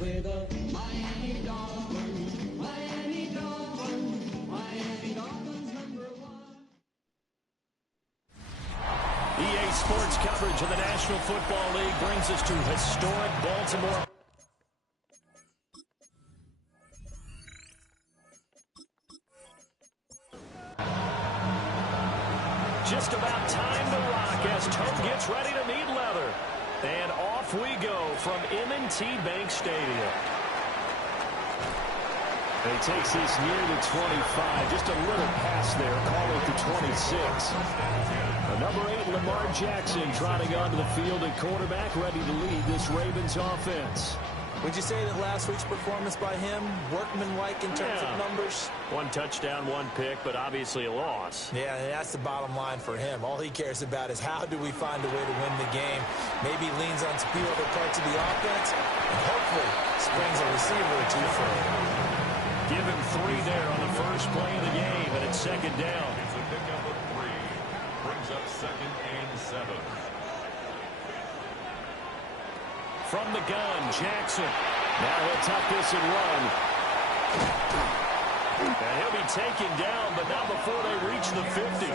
With a Miami Dolphins, Miami Dolphins, Miami Dolphins #1. EA Sports coverage of the National Football League brings us to historic Baltimore. Just about time to rock as Toe gets ready to meet leather. And off we go from M&T Bank Stadium. And he takes this near the 25. Just a little pass there. Call it the 26. Number 8, Lamar Jackson, trotting onto the field at quarterback, ready to lead this Ravens offense. Would you say that last week's performance by him, workmanlike in terms of numbers? 1 touchdown, 1 pick, but obviously a loss. Yeah, that's the bottom line for him. All he cares about is how do we find a way to win the game. Maybe leans on a few other parts of the offense, and hopefully springs a receiver or two for him. Give him 3 there on the first play of the game, and it's second down. It's a pickup of 3. Brings up 2nd and 7. From the gun, Jackson. Now he'll tuck this and run. And he'll be taken down, but not before they reach the 50.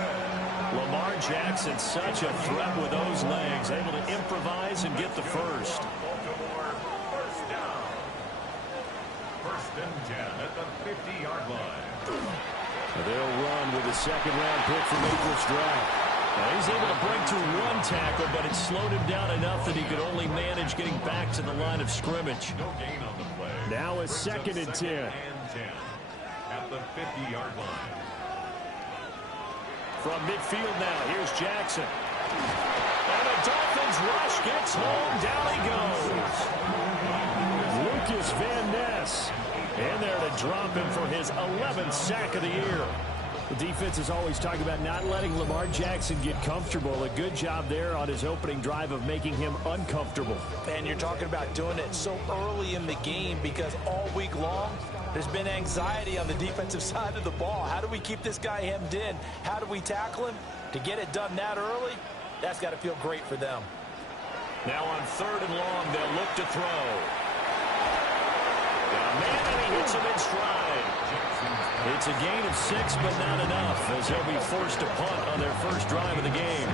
Lamar Jackson, such a threat with those legs, able to improvise and get the first. Baltimore, first down. 1st and 10 at the 50-yard line. They'll run with a second-round pick from April's draft. Now he's able to break to 1 tackle, but it slowed him down enough that he could only manage getting back to the line of scrimmage. No gain on the play. Now it's 2nd and 10. At the 50-yard line. From midfield now, here's Jackson. And the Dolphins rush gets home. Down he goes. Lucas Van Ness in there to drop him for his 11th sack of the year. The defense is always talking about not letting Lamar Jackson get comfortable. A good job there on his opening drive of making him uncomfortable. And you're talking about doing it so early in the game because all week long there's been anxiety on the defensive side of the ball. How do we keep this guy hemmed in? How do we tackle him? To get it done that early, that's got to feel great for them. Now on 3rd and long, they'll look to throw. Man, and he hits him in stride. It's a gain of 6, but not enough, as they'll be forced to punt on their first drive of the game.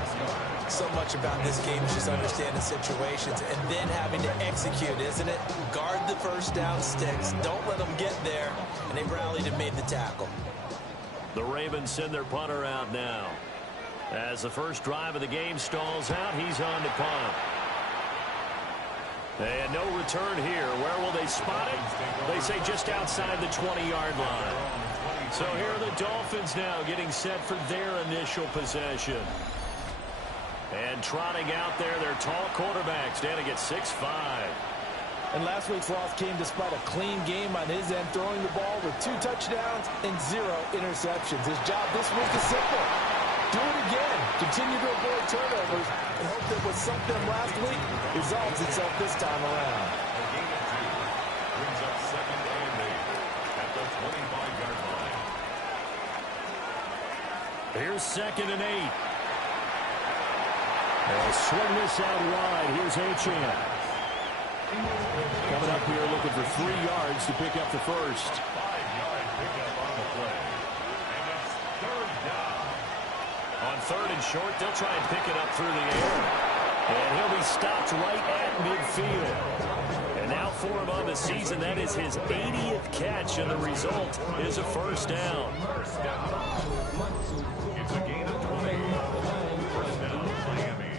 So much about this game is just understanding situations and then having to execute, isn't it? Guard the first down sticks. Don't let them get there. And they rallied and made the tackle. The Ravens send their punter out now. As the first drive of the game stalls out, he's on to punt. And no return here. Where will they spot it? They say just outside the 20-yard line. So here are the Dolphins now getting set for their initial possession. And trotting out there, their tall quarterback standing at 6'5". And last week's loss came despite a clean game on his end, throwing the ball with 2 touchdowns and 0 interceptions. His job this week is simple. Do it again. Continue to avoid turnovers and hope that what sunk them last week resolves itself this time around. A gain of 2 brings up 2nd and 8 at the 25-yard line. Here's 2nd and 8. They'll swing this out wide. Here's Achane. Coming up here looking for 3 yards to pick up the first. 5-yard pickup on the play. And it's 3rd down. On 3rd and short, they'll try and pick it up through the air. And he'll be stopped right at midfield. And now for him on the season, that is his 80th catch, and the result is a first down. First down. It's a gain of 20. First down, Miami.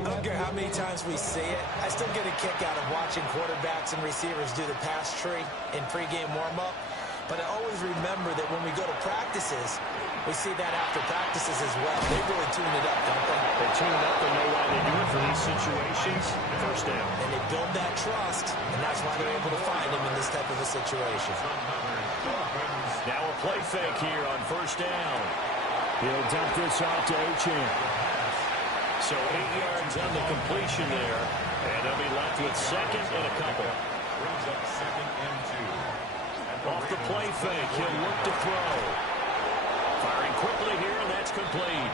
I don't care how many times we see it, I still get a kick out of watching quarterbacks and receivers do the pass tree in pregame warm-up. But I always remember that when we go to practices, We see that after practices as well. They really tune it up, don't they? They tune it up. They know why they do it for these situations. First down. And they build that trust, and that's why they're able to find him in this type of a situation. Now a play fake here on first down. He'll dump this off to Achane. So 8 yards on the completion there, and they'll be left with second and a couple. Brings up second and 2. Off the play fake, he'll look to throw. Firing quickly here, and that's complete.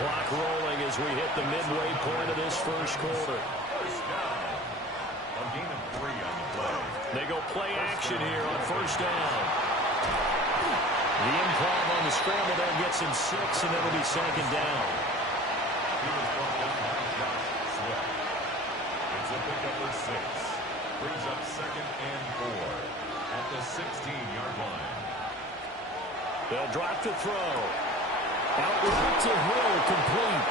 Clock rolling as we hit the midway point of this first quarter. First down. A gain of 3 on the play. They go play action here on first down. The improv on the scramble there gets him 6, and it'll be second down. He was brought in by Josh Sweat. It's a pickup for 6. Brings up second and 4 at the 16-yard line. They'll drop to throw. Out right to Hill, complete.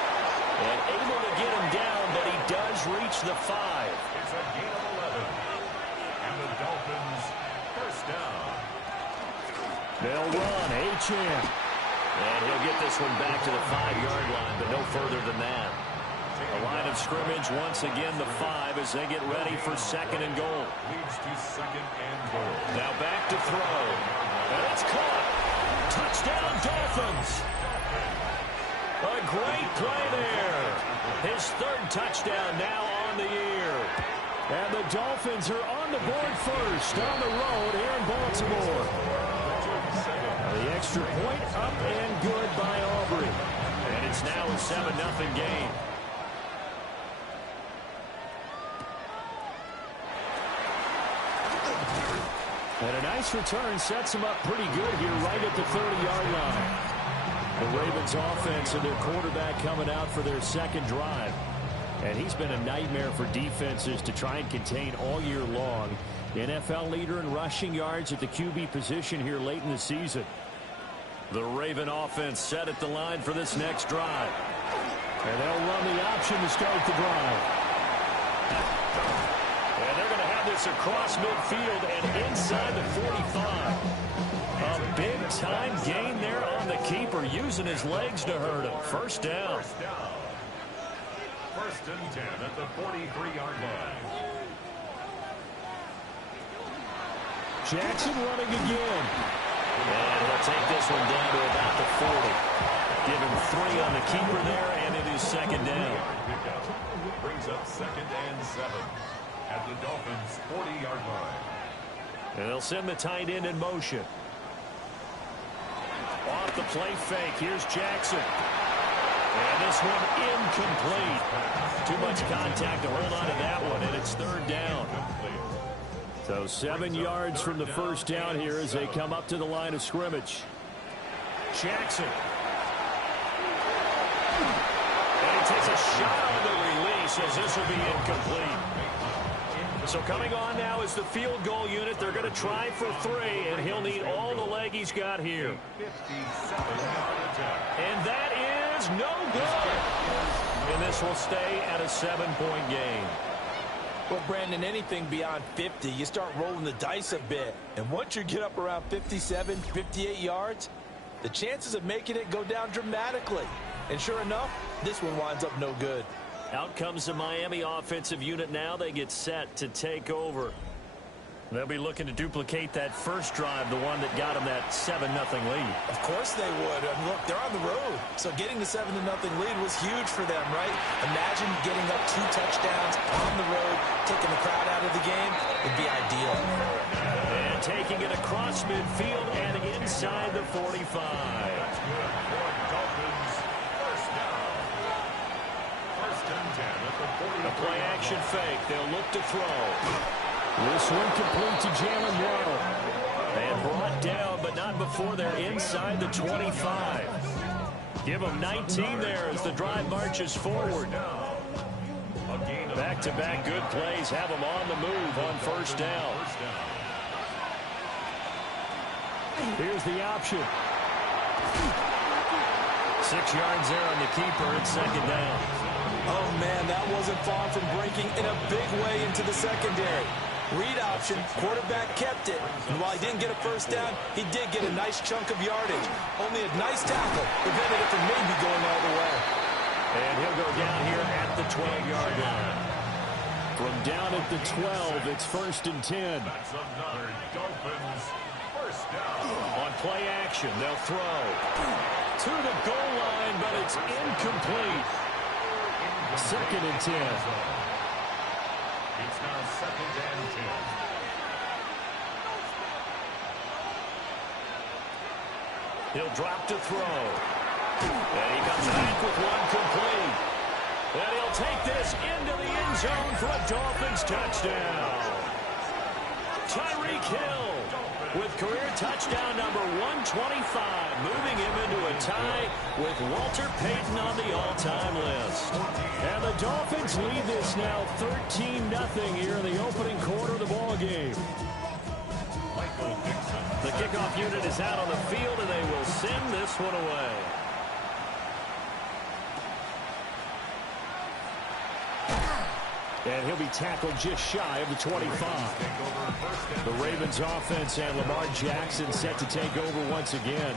And able to get him down, but he does reach the 5. It's a gain of 11. And the Dolphins first down. They'll run, Achane. And he'll get this one back to the 5-yard line, but no further than that. The line of scrimmage once again the 5 as they get ready for second and goal. Leads to second and goal. Now back to throw. And it's caught. Touchdown, Dolphins. A great play there. His 3rd touchdown now on the year. And the Dolphins are on the board first on the road here in Baltimore. The extra point up and good by Aubrey. And it's now a 7-0 game. And a nice return sets him up pretty good here right at the 30-yard line. The Ravens offense and their quarterback coming out for their second drive. And he's been a nightmare for defenses to try and contain all year long. NFL leader in rushing yards at the QB position here late in the season. The Raven offense set at the line for this next drive. And they'll run the option to start the drive. And they're going to have this across midfield and inside the 45. A big-time gain there on the keeper, using his legs to hurt him. First down. First down. First and 10 at the 43-yard line. Jackson running again. And they'll take this one down to about the 40. Give him 3 on the keeper there, and it is second down. Pickup brings up second and 7 at the Dolphins' 40-yard line. And they'll send the tight end in motion. Off the play fake. Here's Jackson. And this one incomplete. Too much contact to hold on to that one, and it's third down. So 7 yards from the first down here as they come up to the line of scrimmage. Jackson. And he takes a shot on the release as this will be incomplete. So coming on now is the field goal unit. They're going to try for 3, and he'll need all the leg he's got here. 57-yard attempt. And that is no good. And this will stay at a 7-point game. Well, Brandon, anything beyond 50, you start rolling the dice a bit. And once you get up around 57, 58 yards, the chances of making it go down dramatically. And sure enough, this one winds up no good. Out comes the Miami offensive unit now. They get set to take over. They'll be looking to duplicate that first drive, the one that got them that 7-0 lead. Of course they would. And look, they're on the road. So getting the 7-0 lead was huge for them, right? Imagine getting up 2 touchdowns on the road, taking the crowd out of the game. It'd be ideal. And taking it across midfield and inside the 45. That's good for Dolphins. First down. First and 10 at the 40. A play action fake. They'll look to throw. This one complete to Jalen Waddle. And brought down, but not before they're inside the 25. Give them 19 there as the drive marches forward. Back-to-back good plays have them on the move on first down. Here's the option. 6 yards there on the keeper. It's second down. Oh, man, that wasn't far from breaking in a big way into the secondary. Read option, quarterback kept it. And while he didn't get a first down, he did get a nice chunk of yardage. Only a nice tackle prevented it from maybe going all the way. And he'll go down here at the 12-yard line. From down at the 12, it's 1st and 10. That's another Dolphins first down. On play action, they'll throw to the goal line, but it's incomplete. 2nd and 10. It's now 2nd and 10. He'll drop to throw. And he comes back with one complete. And he'll take this into the end zone for a Dolphins touchdown. Tyreek Hill with career touchdown number 125, moving him into a tie with Walter Payton on the all-time list. And the Dolphins lead this now 13-0 here in the opening quarter of the ball game. Michael Dixon. The kickoff unit is out on the field, and they will send this one away. And he'll be tackled just shy of the 25. The Ravens offense and Lamar Jackson set to take over once again.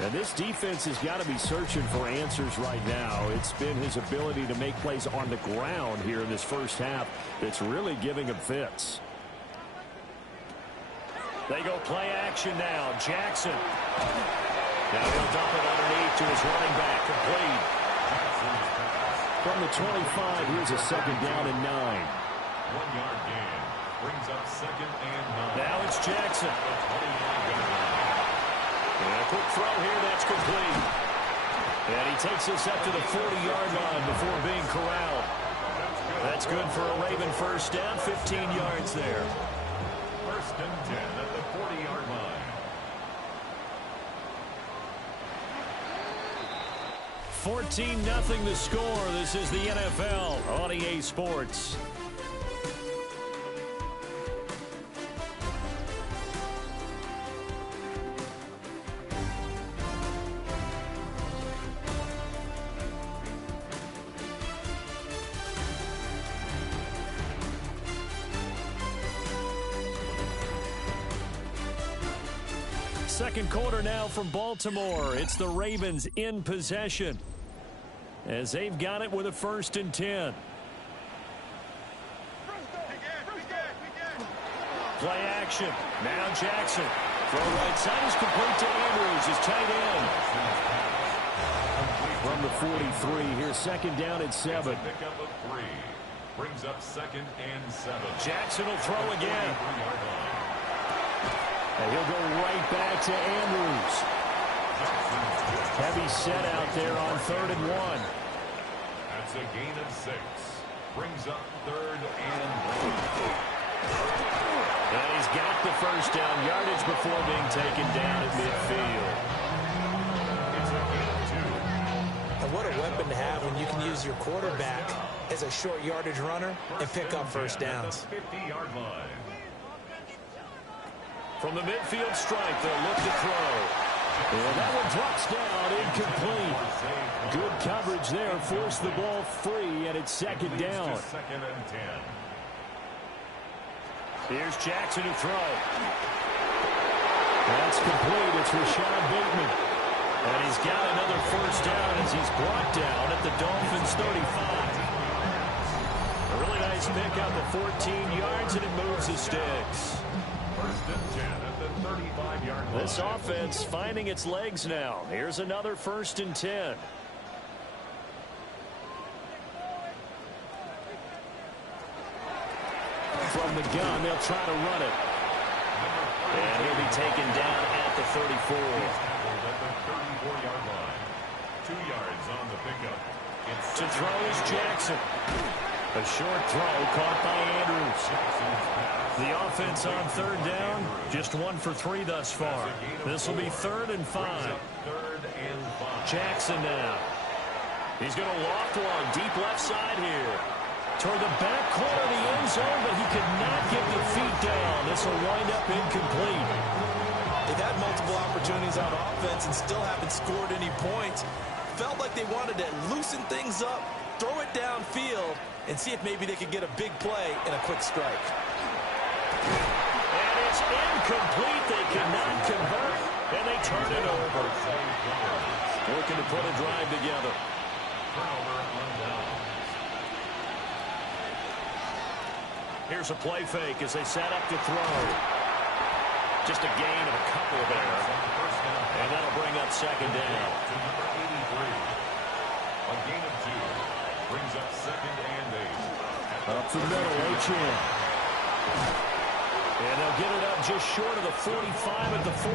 And this defense has got to be searching for answers right now. It's been his ability to make plays on the ground here in this first half that's really giving him fits. They go play action now. Jackson. Now he'll dump it underneath to his running back. Complete. From the 25, here's a 2nd down and 9. 1-yard gain. Brings up 2nd and 9. Now it's Jackson. And a quick throw here, that's complete. And he takes this up to the 40-yard line before being corralled. That's good for a Raven first down, 15 yards there. 1st and 10 at the 40-yard line. 14-0 the score. This is the NFL on EA Sports. Second quarter now from Baltimore. It's the Ravens in possession, as they've got it with a 1st and 10. Play action. Now Jackson. Throw right side is complete to Andrews, his tight end. From the 43, here's 2nd down and 7. Pickup of 3. Brings up 2nd and 7. Jackson will throw again. And he'll go right back to Andrews. Heavy set out there on 3rd and 1. That's a gain of 6. Brings up 3rd and 1. And he's got the first down yardage before being taken down at midfield. It's a gain of 2. And what a weapon to have when you can use your quarterback as a short yardage runner and pick up first downs. 50-yard line. From the midfield stripe, they'll look to throw. And that one drops down, incomplete. Good coverage there, forced the ball free, and it's 2nd down. 2nd and 10. Here's Jackson to throw. That's complete. It's Rashad Bateman. And he's got another first down as he's brought down at the Dolphins' 35. A really nice pickup at 14 yards, and it moves the sticks. 1st and 10 at the 35-yard line. This offense finding its legs now. Here's another 1st and 10. From the gun, they'll try to run it. And he'll be taken down at the 34. At the 34-yard line. 2 yards on the pickup. It's To throw is Jackson. A short throw caught by Andrews. The offense on 3rd down, just 1 for 3 thus far. This will be 3rd and 5. 3rd and 5. Jackson now. He's going to loft one deep left side here. Toward the back corner of the end zone, but he could not get the feet down. This will wind up incomplete. They've had multiple opportunities on offense and still haven't scored any points. Felt like they wanted to loosen things up, throw it downfield, and see if maybe they could get a big play and a quick strike. turn it over. Looking to put a drive together. Here's a play fake as they set up to throw. Just a gain of a couple there. And that'll bring up second down. To number 83. A gain of 2. Brings up second and 8. Up the middle, Achane. And they'll get it up just short of the 45 at the 44.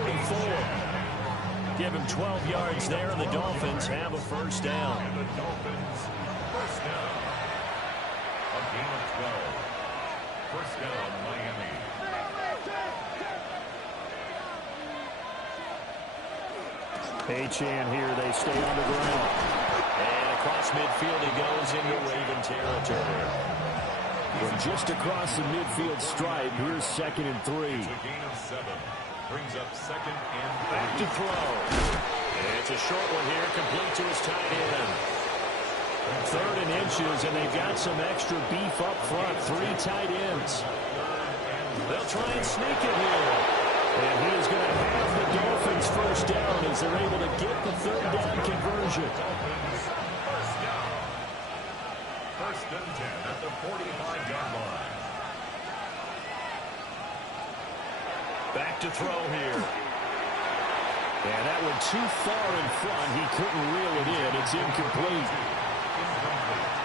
Give him 12 yards there, and the Dolphins have a first down. And the Dolphins first down. A gain of 12. First down, Miami. Achane here, they stay on the ground. And across midfield he goes into Raven territory. From just across the midfield stripe, here's 2nd and 3. It's a gain of 7. Brings up second and 3. Back to throw. And it's a short one here, complete to his tight end. 3rd and inches, and they've got some extra beef up front. 3 tight ends. They'll try and sneak it here. And he is going to have the Dolphins first down as they're able to get the 3rd down conversion. First down. First and 10 at the 45-yard line. Back to throw here. And that one too far in front. He couldn't reel it in. It's incomplete. Incomplete.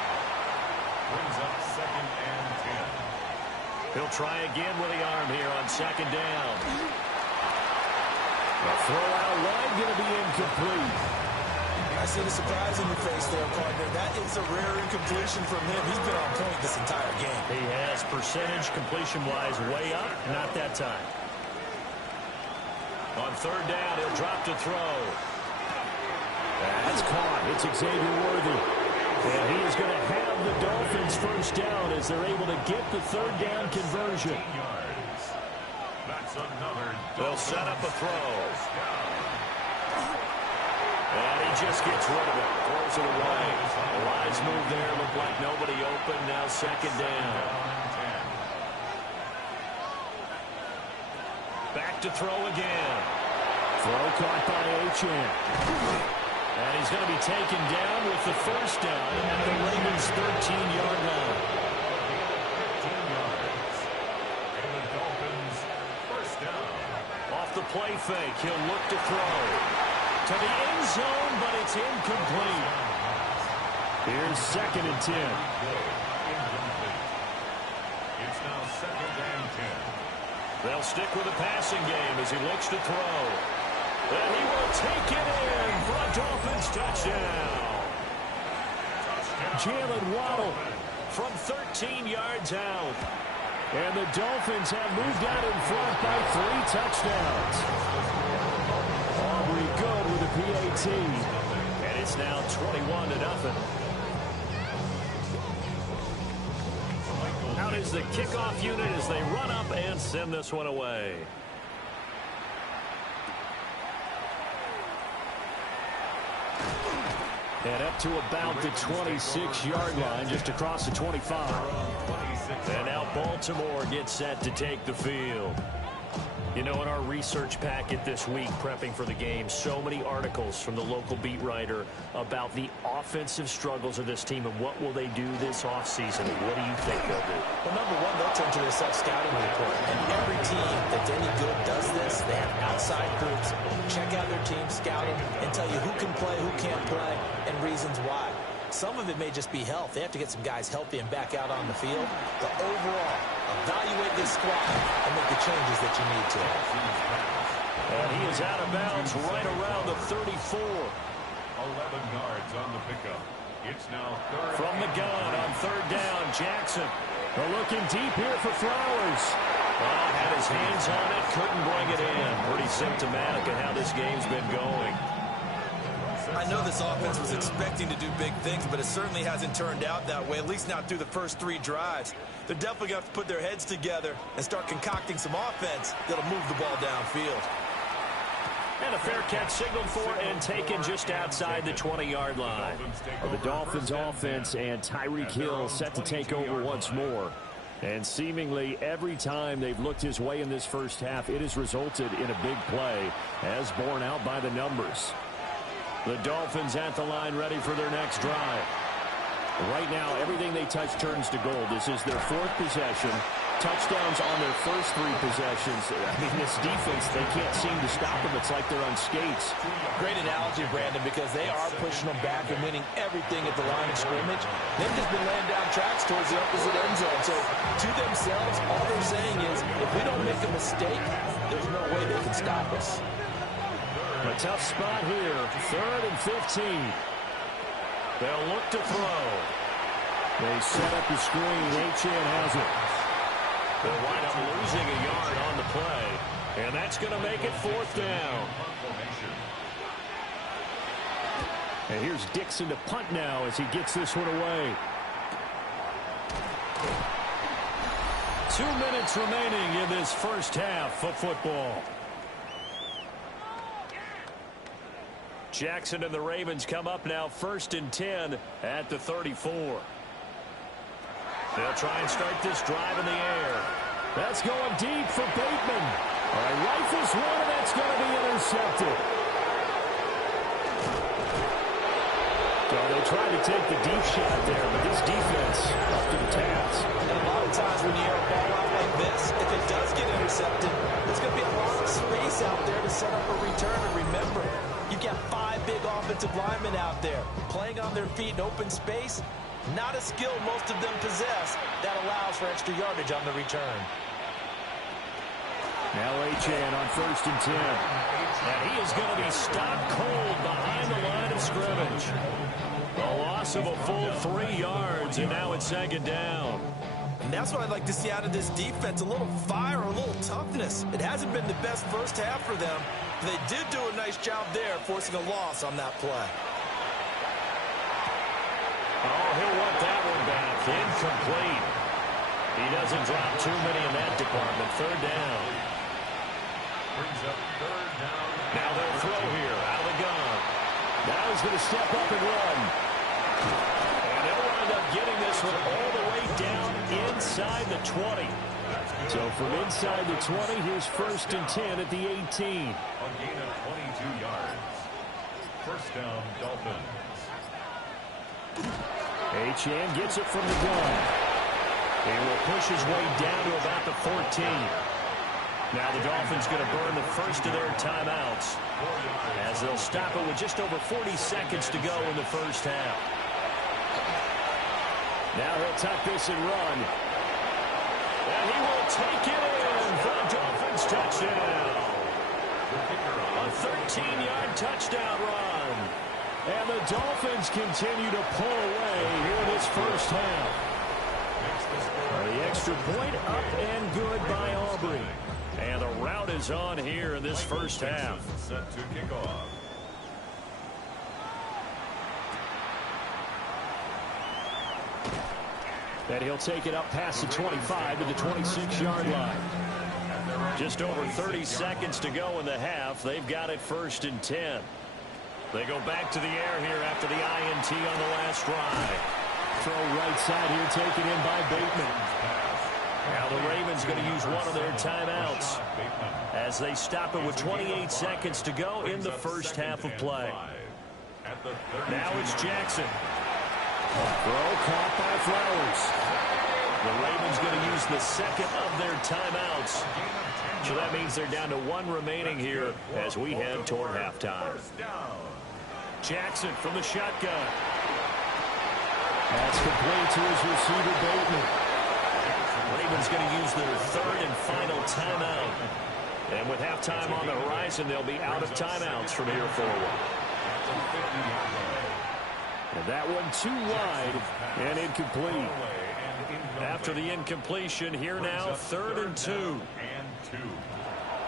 Brings up second and 10. He'll try again with the arm here on 2nd down. The throw out wide going to be incomplete. I see the surprise in your face there, partner. That is a rare incompletion from him. He's been on point this entire game. He has percentage completion-wise way up. Not that time. On 3rd down, he'll drop to throw. That's caught. It's Xavier Worthy. And he is going to have the Dolphins first down as they're able to get the 3rd down conversion. 15 yards. That's another. They'll set up a throw. And he just gets rid of it. Throws it away. A wise move there. Looked like nobody open. Now 2nd down. Back to throw again. Throw caught by Achane. And he's going to be taken down with the first down at the Ravens' 13-yard line. 15 yards. And the Dolphins first down. Off the play fake, he'll look to throw. To the end zone, but it's incomplete. Here's 2nd and 10. Incomplete. It's now second and 10. They'll stick with the passing game as he looks to throw. And he will take it in for a Dolphins touchdown. Jalen Waddle from 13 yards out. And the Dolphins have moved out in front by 3 touchdowns. Aubrey good with a PAT. And it's now 21-0. Out is the kickoff unit as they run up and send this one away. And up to about the 26-yard line, just across the 25. And now Baltimore gets set to take the field. You know, in our research packet this week, prepping for the game, so many articles from the local beat writer about the offensive struggles of this team and what will they do this offseason. What do you think they'll do? Well, number one, they'll turn to their self-scouting report. And every team that's any good does this. They have outside groups. Check out their team, scout them, and tell you who can play, who can't play, and reasons why. Some of it may just be health. They have to get some guys healthy and back out on the field. But overall, evaluate this squad and make the changes that you need to. And he is out of bounds right around the 34. 11 yards on the pickup. It's now third. From the gun on 3rd down, Jackson. They're looking deep here for Flowers. Oh, had his hands on it, couldn't bring it in. Pretty symptomatic of how this game's been going. I know this offense was expecting to do big things, but it certainly hasn't turned out that way, at least not through the first 3 drives. They're definitely going to have to put their heads together and start concocting some offense that'll move the ball downfield. And a fair catch signaled for and taken just outside the 20-yard line. The Dolphins offense and Tyreek Hill set to take over once more. And seemingly every time they've looked his way in this first half, it has resulted in a big play, as borne out by the numbers. The Dolphins at the line, ready for their next drive. Right now, everything they touch turns to gold. This is their fourth possession. Touchdowns on their first three possessions. I mean, this defense, they can't seem to stop them. It's like they're on skates. Great analogy, Brandon, because they are pushing them back and winning everything at the line of scrimmage. They've just been laying down tracks towards the opposite end zone. So, to themselves, all they're saying is, if we don't make a mistake, there's no way they can stop us. A tough spot here. 3rd and 15. They'll look to throw. They set up the screen. Achane has it. They'll wind up losing a yard on the play. And that's going to make it 4th down. And here's Dixon to punt now as he gets this one away. 2 minutes remaining in this first half of football. Jackson and the Ravens come up now 1st and 10 at the 34. They'll try and start this drive in the air. That's going deep for Bateman. All right, rifles one, and that's going to be intercepted. So they tried to take the deep shot there, but this defense up to the task. And a lot of times when you air a ball out like this, if it does get intercepted, there's going to be a lot of space out there to set up a return. And remember, you've got 5 big offensive linemen out there playing on their feet in open space. Not a skill most of them possess that allows for extra yardage on the return. Now Achane on 1st and 10. And he is going to be stopped cold behind the line of scrimmage. A loss of a full 3 yards, and now it's 2nd down. And that's what I'd like to see out of this defense, a little fire, a little toughness. It hasn't been the best first half for them. But they did do a nice job there, forcing a loss on that play. Oh, he'll want that one back. Incomplete. He doesn't drop too many in that department. 3rd down. Brings up 3rd down. Now they'll throw here out of the gun. Now he's going to step up and run. And they'll wind up getting this one all the way down inside the 20. So from inside the 20, here's 1st and 10 at the 18. A gain of 22 yards. 1st down, Dolphins. Achane gets it from the gun. He will push his way down to about the 14. Now the Dolphins going to burn the first of their timeouts as they'll stop it with just over 40 seconds to go in the first half. Now he'll tuck this and run. And he will take it in for the Dolphins touchdown. A 13-yard touchdown run. And the Dolphins continue to pull away here in this first half. The extra point up and good by Aubrey. And the rout is on here in this first half. Set to kick off. And he'll take it up past the 25 to the 26-yard line. Just over 30 seconds to go in the half. They've got it 1st and 10. They go back to the air here after the INT on the last drive. Throw right side here taken in by Bateman. Now the Ravens going to use one of their timeouts as they stop it with 28 seconds to go in the first half of play. Now it's Jackson. Throw caught by Flowers. The Ravens going to use the second of their timeouts. So that means they're down to 1 remaining here as we head toward halftime. Jackson from the shotgun. That's complete to his receiver, Bateman. Ravens going to use their 3rd and final timeout. And with halftime on the horizon, they'll be out of timeouts from here forward. And that one too wide and incomplete. After the incompletion, here now, 3rd and 2.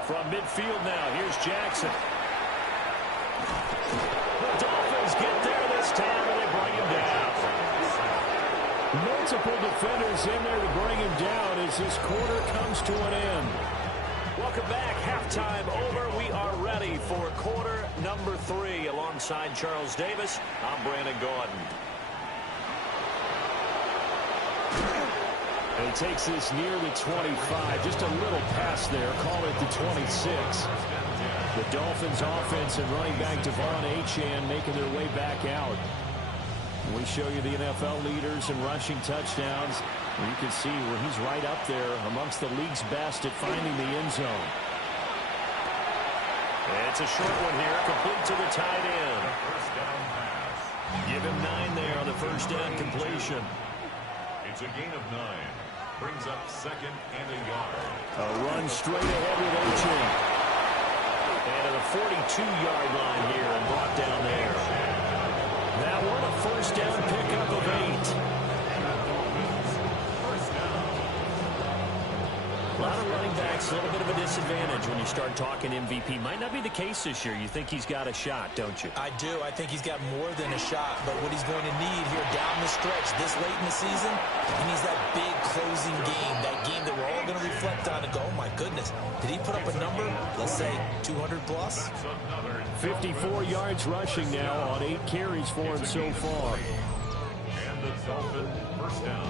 From midfield now, here's Jackson. The Dolphins get there this time, and they bring him down. Multiple defenders in there to bring him down as this quarter comes to an end. Welcome back. Halftime over. We are ready for quarter number 3. Alongside Charles Davis, I'm Brandon Gaudin. And he takes this near the 25. Just a little pass there. Call it the 26. The Dolphins offense and running back Devon Achane making their way back out. We show you the NFL leaders in rushing touchdowns. You can see where he's right up there amongst the league's best at finding the end zone. It's a short one here, complete to the tight end. First down pass. Give him 9 there on the first down completion. It's a gain of 9. Brings up 2nd and a yard. A run straight ahead with Achane. And at the 42-yard line here and brought down there. That one a first down pickup of 8. A lot of running backs, a little bit of a disadvantage when you start talking MVP. Might not be the case this year. You think he's got a shot, don't you? I do. I think he's got more than a shot. But what he's going to need here down the stretch this late in the season, he needs that big closing game, that game that we're all going to reflect on and go, oh, my goodness, did he put up a number, let's say, 200 plus? 54 yards rushing now on 8 carries for him so far. And the Dolphins first down.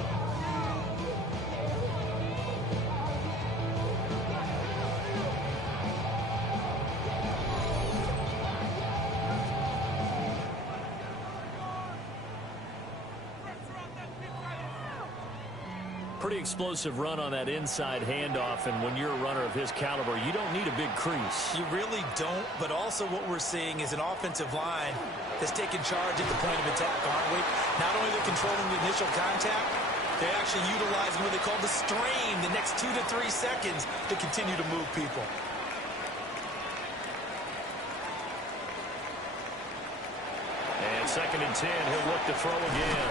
Pretty explosive run on that inside handoff, and when you're a runner of his caliber, you don't need a big crease. You really don't, but also what we're seeing is an offensive line that's taking charge at the point of attack, aren't we? Not only they're controlling the initial contact, they're actually utilizing what they call the strain, the next 2 to 3 seconds to continue to move people. And 2nd and 10, he'll look to throw again.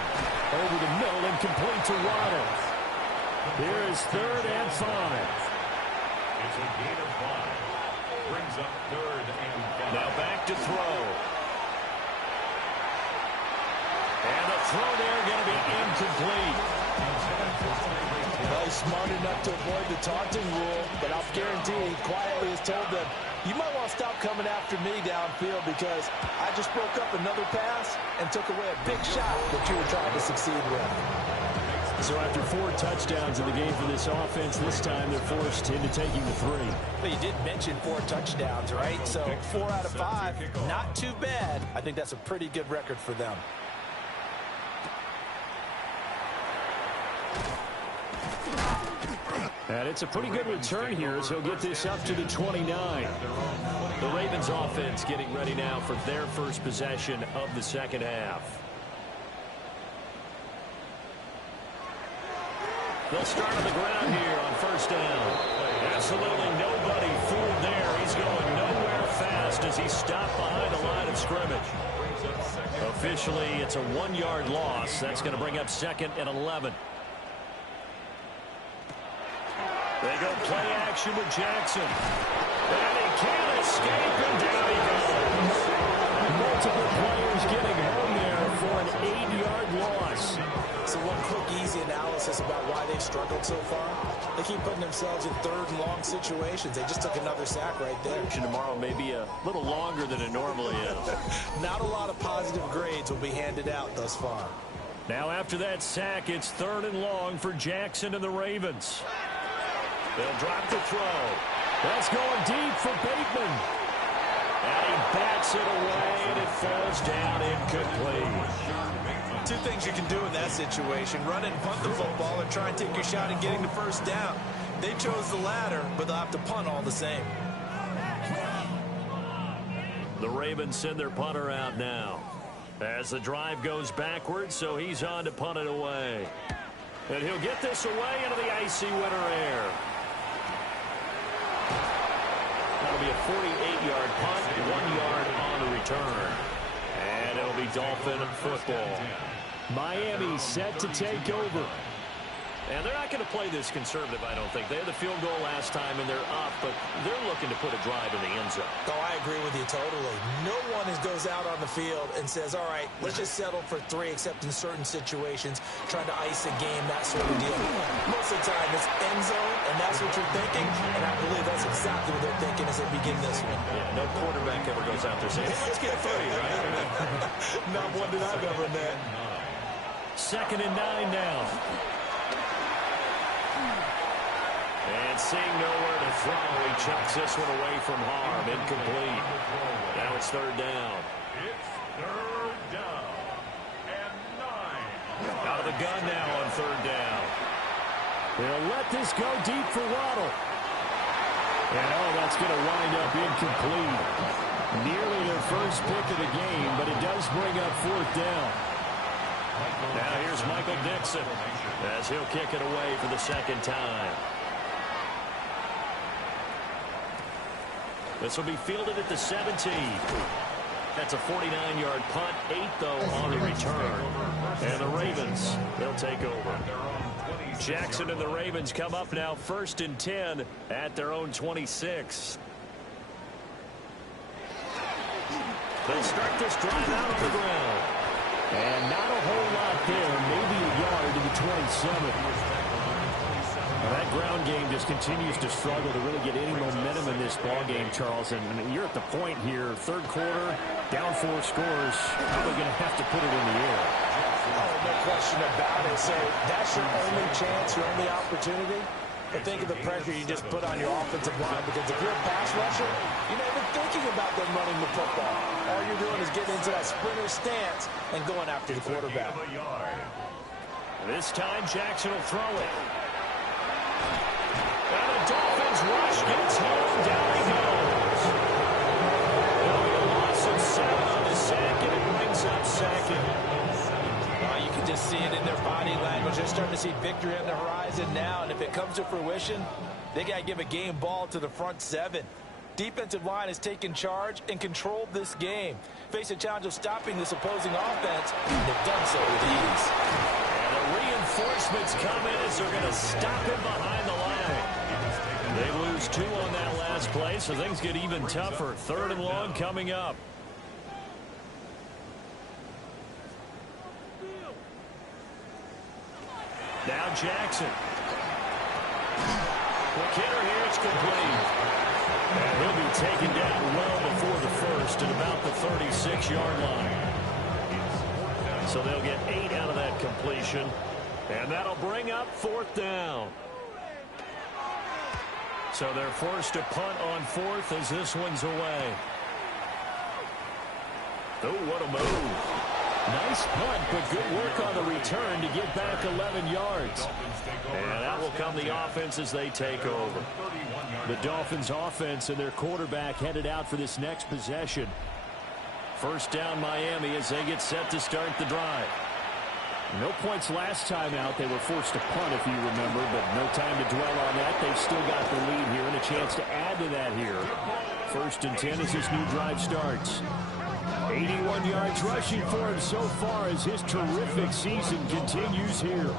Over the middle and complete to Waddle. Here is 3rd and 5. It's a gain of 5. Brings up 3rd and 5. Now back to throw. And the throw there going to be incomplete. Well, he's smart enough to avoid the taunting rule, but I'll guarantee he quietly has told them, you might want to stop coming after me downfield because I just broke up another pass and took away a big shot that you were trying to succeed with. So after 4 touchdowns in the game for this offense, this time they're forced into taking the 3. But you did mention 4 touchdowns, right? So 4 out of 5, not too bad. I think that's a pretty good record for them. And it's a pretty good return here as he'll get this up to the 29. The Ravens offense getting ready now for their first possession of the second half. They'll start on the ground here on first down. Absolutely nobody fooled there. He's going nowhere fast as he stopped behind the line of scrimmage. Officially, it's a 1-yard loss. That's going to bring up 2nd and 11. They go play action with Jackson. And he can't escape, and down he goes. Multiple players getting home there for an 8-yard loss. So one quick, easy analysis about why they've struggled so far. They keep putting themselves in 3rd and long situations. They just took another sack right there. Tomorrow may be a little longer than it normally is. Not a lot of positive grades will be handed out thus far. Now after that sack, it's 3rd and long for Jackson and the Ravens. They'll drop the throw. That's going deep for Bateman. And he bats it away, and it falls down incomplete. 2 things you can do in that situation. Run and punt the football or try and take your shot at getting the first down. They chose the latter, but they'll have to punt all the same. The Ravens send their punter out now. As the drive goes backwards, so he's on to punt it away. And he'll get this away into the icy winter air. That'll be a 48-yard punt, 1 yard on the return. And it'll be Dolphin football. Miami set to take over. And they're not going to play this conservative, I don't think. They had the field goal last time, and they're up, but they're looking to put a drive in the end zone. Oh, I agree with you totally. No one goes out on the field and says, all right, let's just settle for 3, except in certain situations, trying to ice a game, that sort of deal. Most of the time, it's end zone, and that's what you're thinking, and I believe that's exactly what they're thinking as they begin this one. Yeah, no quarterback ever goes out there saying, let's get 3, right? Not one that I've ever met. 2nd and 9 now. And seeing nowhere to throw, he chucks this one away from harm. Incomplete. Now it's third down. It's third down and 9. Out of the gun now on third down. They'll let this go deep for Waddle. And, that's going to wind up incomplete. Nearly their first pick of the game, but it does bring up fourth down. Now here's Michael Dixon as he'll kick it away for the second time. This will be fielded at the 17. That's a 49-yard punt, 8, though, on the return. And the Ravens, they'll take over. Jackson and the Ravens come up now 1st and 10 at their own 26. They'll start this drive out on the ground. And not a whole lot there, maybe a yard to the 27. That ground game just continues to struggle to really get any momentum in this ball game, Charles. And you're at the point here, third quarter, down 4 scores, probably going to have to put it in the air. Oh, no question about it. So that's your only chance, your only opportunity. But think of the pressure you just put on your offensive line, because if you're a pass rusher, you're not even thinking about them running the football. All you're doing is getting into that sprinter stance and going after the quarterback. This time Jackson will throw it. And the Dolphins rush gets home. Down he goes. There'll be a loss of 7 on the sack, and it brings up second. You can just see it in their body language. They're starting to see victory on the horizon now, and if it comes to fruition, they got to give a game ball to the front 7. Defensive line has taken charge and controlled this game. Face a challenge of stopping this opposing offense, and they've done so with ease. And the reinforcements come in as they're going to stop him behind the line. They lose 2 on that last play, so things get even tougher. 3rd and long coming up. Now Jackson. McKinnon here, it's complete. And he'll be taken down well before the first at about the 36-yard line. So they'll get 8 out of that completion. And that'll bring up 4th down. So they're forced to punt on 4th as this one's away. Oh, what a move. Nice punt, but good work on the return to get back 11 yards. And that will come the offense as they take over. The Dolphins offense and their quarterback headed out for this next possession. First down Miami as they get set to start the drive. No points last time out. They were forced to punt, if you remember, but no time to dwell on that. They've still got the lead here and a chance to add to that here. 1st and 10 as this new drive starts. 81 yards rushing for him so far as his terrific season continues here.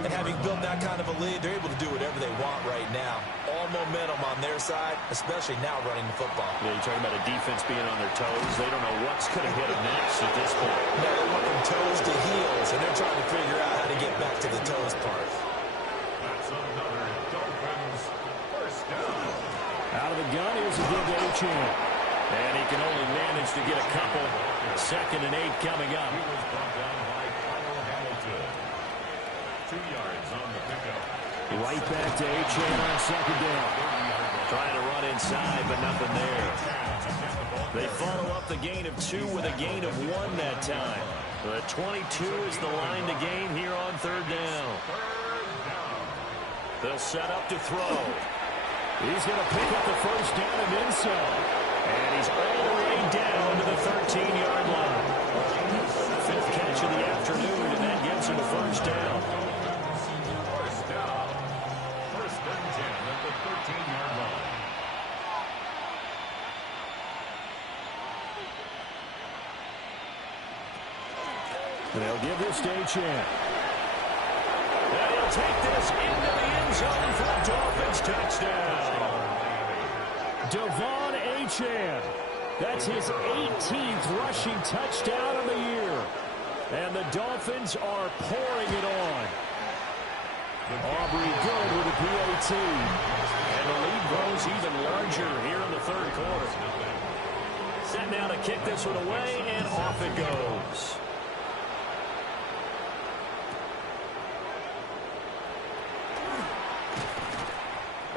And having built that kind of a lead, they're able to do whatever they want right now. All momentum on their side, especially now running the football. Yeah, you're talking about a defense being on their toes. They don't know what's going to hit them next at this point. Now they're working toes to heels, and they're trying to figure out how to get back to the toes part. That's another Dolphins first down. Out of the gun, here's a good to Achane. And he can only manage to get a couple. 2nd and 8 coming up. He was brought down by Kyle Hamilton. 2 yards on the pickup. Right back to Achane on 2nd down. Trying to run inside, but nothing there. They follow up the gain of 2 with a gain of 1 that time. The 22 is the line to gain here on 3rd down. They'll set up to throw. He's going to pick up the first down and then some. And he's all the way down to the 13-yard line. 5th catch of the afternoon, and that gives him a first down. First down. 1st and 10 at the 13-yard line. And they'll give this to Achane. And he'll take this into the end zone for a Dolphins touchdown. Devon Achane. That's his 18th rushing touchdown of the year. And the Dolphins are pouring it on. Aubrey good with a PAT. And the lead grows even larger here in the 3rd quarter. Set now to kick this one away, and off it goes.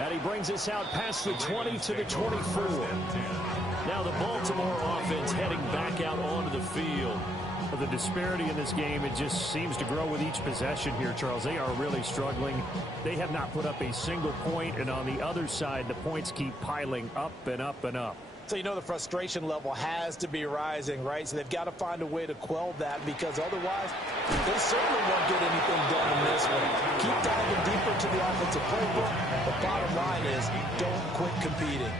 And he brings us out past the 20 to the 24. Now the Baltimore offense heading back out onto the field. The disparity in this game, it just seems to grow with each possession here, Charles. They are really struggling. They have not put up a single point, and on the other side, the points keep piling up and up and up. So you know the frustration level has to be rising, right? So they've got to find a way to quell that, because otherwise they certainly won't get anything done in this one. Keep diving deeper into the offensive playbook. The bottom line is don't quit competing.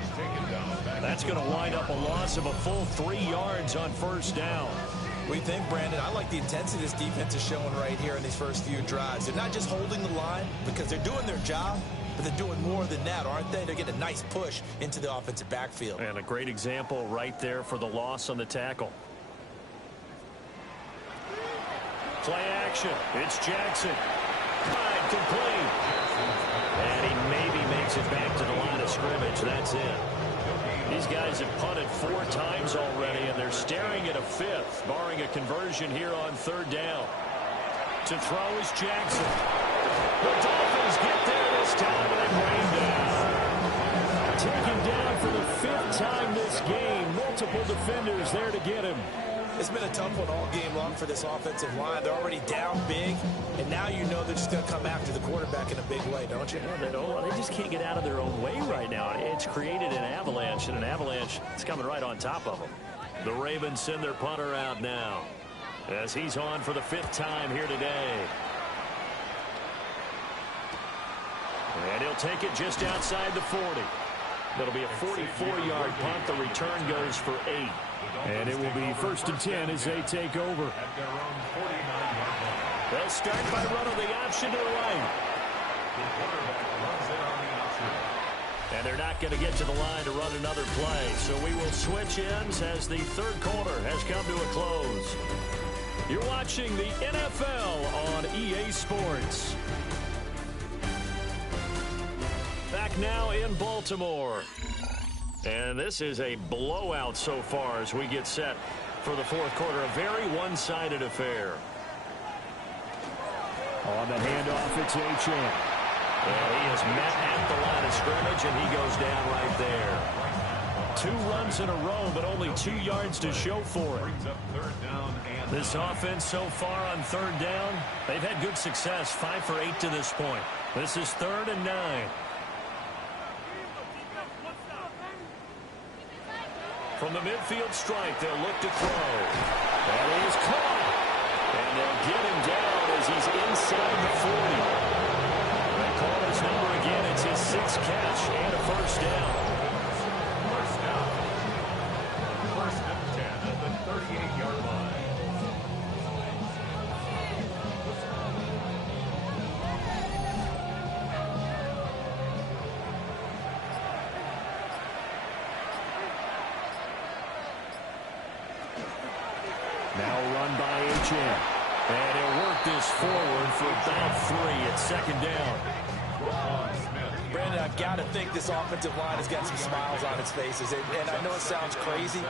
That's going to wind up a loss of a full 3 yards on first down. What do you think, Brandon? I like the intensity this defense is showing right here in these first few drives. They're not just holding the line because they're doing their job, but they're doing more than that, aren't they? They're getting a nice push into the offensive backfield. And a great example right there for the loss on the tackle. Play action. It's Jackson. Complete. And he maybe makes it back to the line of scrimmage. That's it. These guys have punted 4 times already, and they're staring at a 5th, barring a conversion here on 3rd down. To throw is Jackson. The Dolphins get there this time, and they bring him down. Taken down for the 5th time this game. Multiple defenders there to get him. It's been a tough one all game long for this offensive line. They're already down big, and now you know they're just going to come after the quarterback in a big way, don't you? Yeah, they just can't get out of their own way right now. It's created an avalanche, and an avalanche is coming right on top of them. The Ravens send their punter out now, as he's on for the 5th time here today. And he'll take it just outside the 40. That'll be a 44-yard punt. The return goes for 8. And it will be 1st and 10 as they take over. They'll start by running the option to the right. And they're not going to get to the line to run another play. So we will switch ends as the 3rd quarter has come to a close. You're watching the NFL on EA Sports. Back now in Baltimore. And this is a blowout so far as we get set for the 4th quarter. A very one-sided affair. On the handoff, it's Achane. And he is met at the line of scrimmage, and he goes down right there. 2 runs in a row, but only 2 yards to show for it. This offense so far on 3rd down, they've had good success, 5 for 8 to this point. This is 3rd and 9. From the midfield strike, they'll look to throw. And he is caught. And they'll get him down as he's inside the 40. They call his number again. It's his 6th catch and a 1st down. First and 10 at the 38-yard line. Now run by Achane. And he'll work this forward for about 3 at 2nd down. Brandon, I've got to think this offensive line has got some smiles on its faces. And I know it sounds crazy,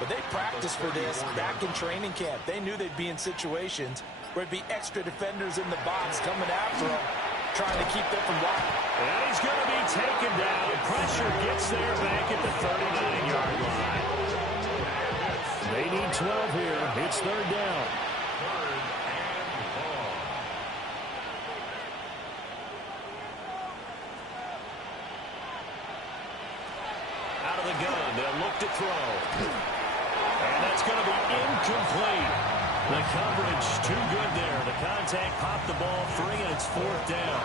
but they practiced for this back in training camp. They knew they'd be in situations where there'd be extra defenders in the box coming after them, trying to keep them from blocking. And he's going to be taken down. Pressure gets there back at the 39-yard line. They need 12 here. It's 3rd down. Out of the gun, they'll look to throw. And that's going to be incomplete. The coverage too good there. The contact popped the ball free, and it's 4th down.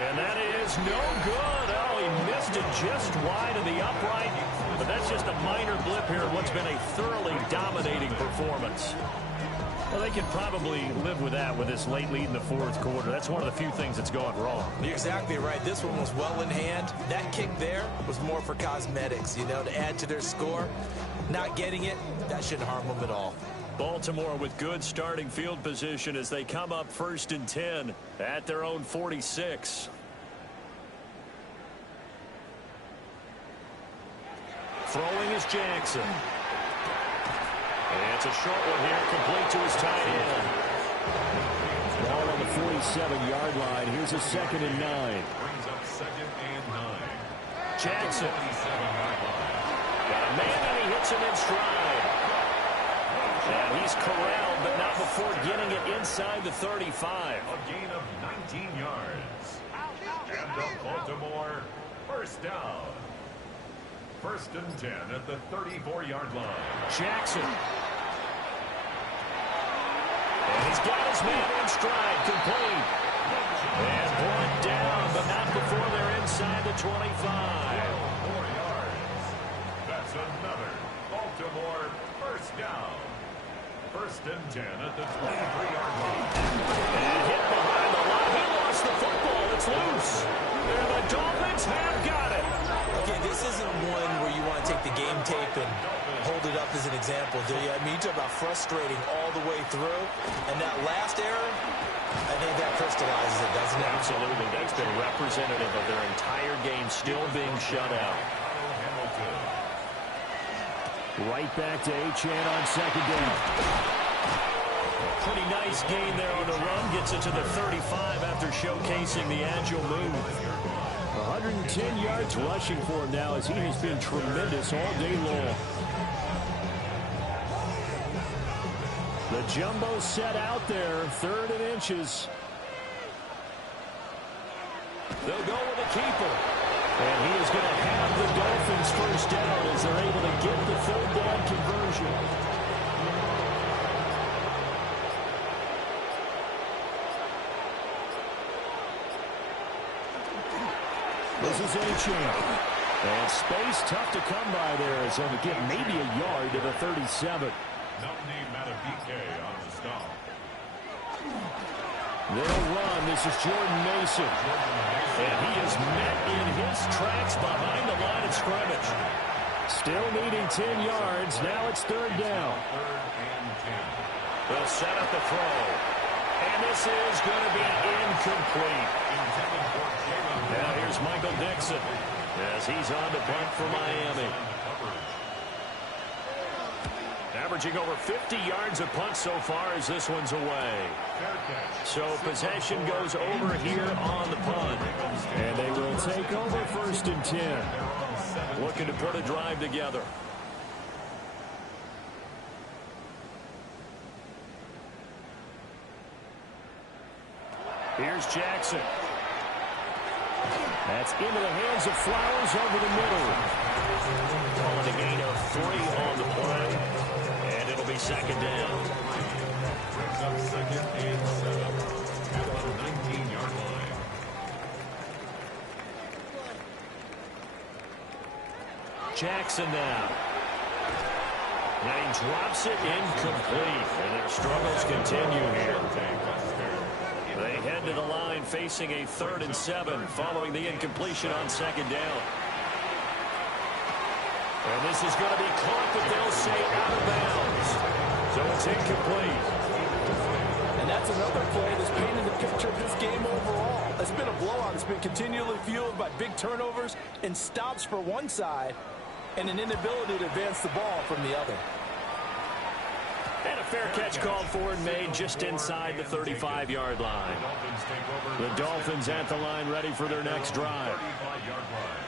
And that is no good. Oh, he missed it just wide of the upright. But that's just a minor blip here in what's been a thoroughly dominating performance. Well, they can probably live with that with this late lead in the 4th quarter. That's one of the few things that's gone wrong. You're exactly right. This one was well in hand. That kick there was more for cosmetics, you know, to add to their score. Not getting it, that shouldn't harm them at all. Baltimore with good starting field position as they come up 1st and 10 at their own 46. Throwing is Jackson. And it's a short one here, complete to his tight end. Ball on the 47-yard line. Here's a 2nd and 9. Brings up 2nd and 9. Jackson. 27-yard line. Got a man, and he hits him in stride. And he's corralled, but not before getting it inside the 35. A gain of 19 yards. And the Baltimore first down. 1st and 10 at the 34-yard line. Jackson. And he's got his man in stride, complete. And brought down, but not before they're inside the 25. 4 yards. That's another Baltimore first down. 1st and 10 at the 23-yard line. And hit behind the line. He lost the football. It's loose. And the Dolphins have got it. Okay, this isn't one where you want to take the game tape and hold it up as an example, do you? I mean, you talk about frustrating all the way through. And that last error, I think that crystallizes it, doesn't it? Absolutely. That's been representative of their entire game still being shut out. Right back to Achane on 2nd down. Pretty nice gain there on the run. Gets it to the 35 after showcasing the agile move. 110 yards rushing for him now as he has been tremendous all day long. The jumbo set out there, 3rd and inches. They'll go with a keeper. And he is going to have the Dolphins first down as they're able to get the 3rd down conversion. This is Achane. And space tough to come by there as they'll get maybe a yard to the 37. Melanie Matabike on the stop. They'll run. This is Jordan Mason. And he is met in his tracks behind the line of scrimmage. Still needing 10 yards. Now it's 3rd down. 3rd and 10. They'll set up the throw. And this is going to be incomplete. Intended for Jalen. Now here's Michael Dixon as he's on to punt for Miami. Averaging over 50 yards a punt so far as this one's away. So possession goes over here on the punt. And they will take over 1st and 10. Looking to put a drive together. Here's Jackson. That's into the hands of Flowers over the middle. Calling a gain of 3 on the play. And it'll be 2nd down. Brings up 2nd and 7 at the 19-yard line. Jackson now. And he drops it incomplete. And their struggles continue here. They head to the line facing a 3rd and 7 following the incompletion on 2nd down. And this is going to be caught, but they'll say out of bounds. So it's incomplete. And that's another play that's painted the picture of this game overall. It's been a blowout. It's been continually fueled by big turnovers and stops for one side and an inability to advance the ball from the other. And a fair catch called for and made just inside the 35-yard line. The Dolphins at the line ready for their next drive.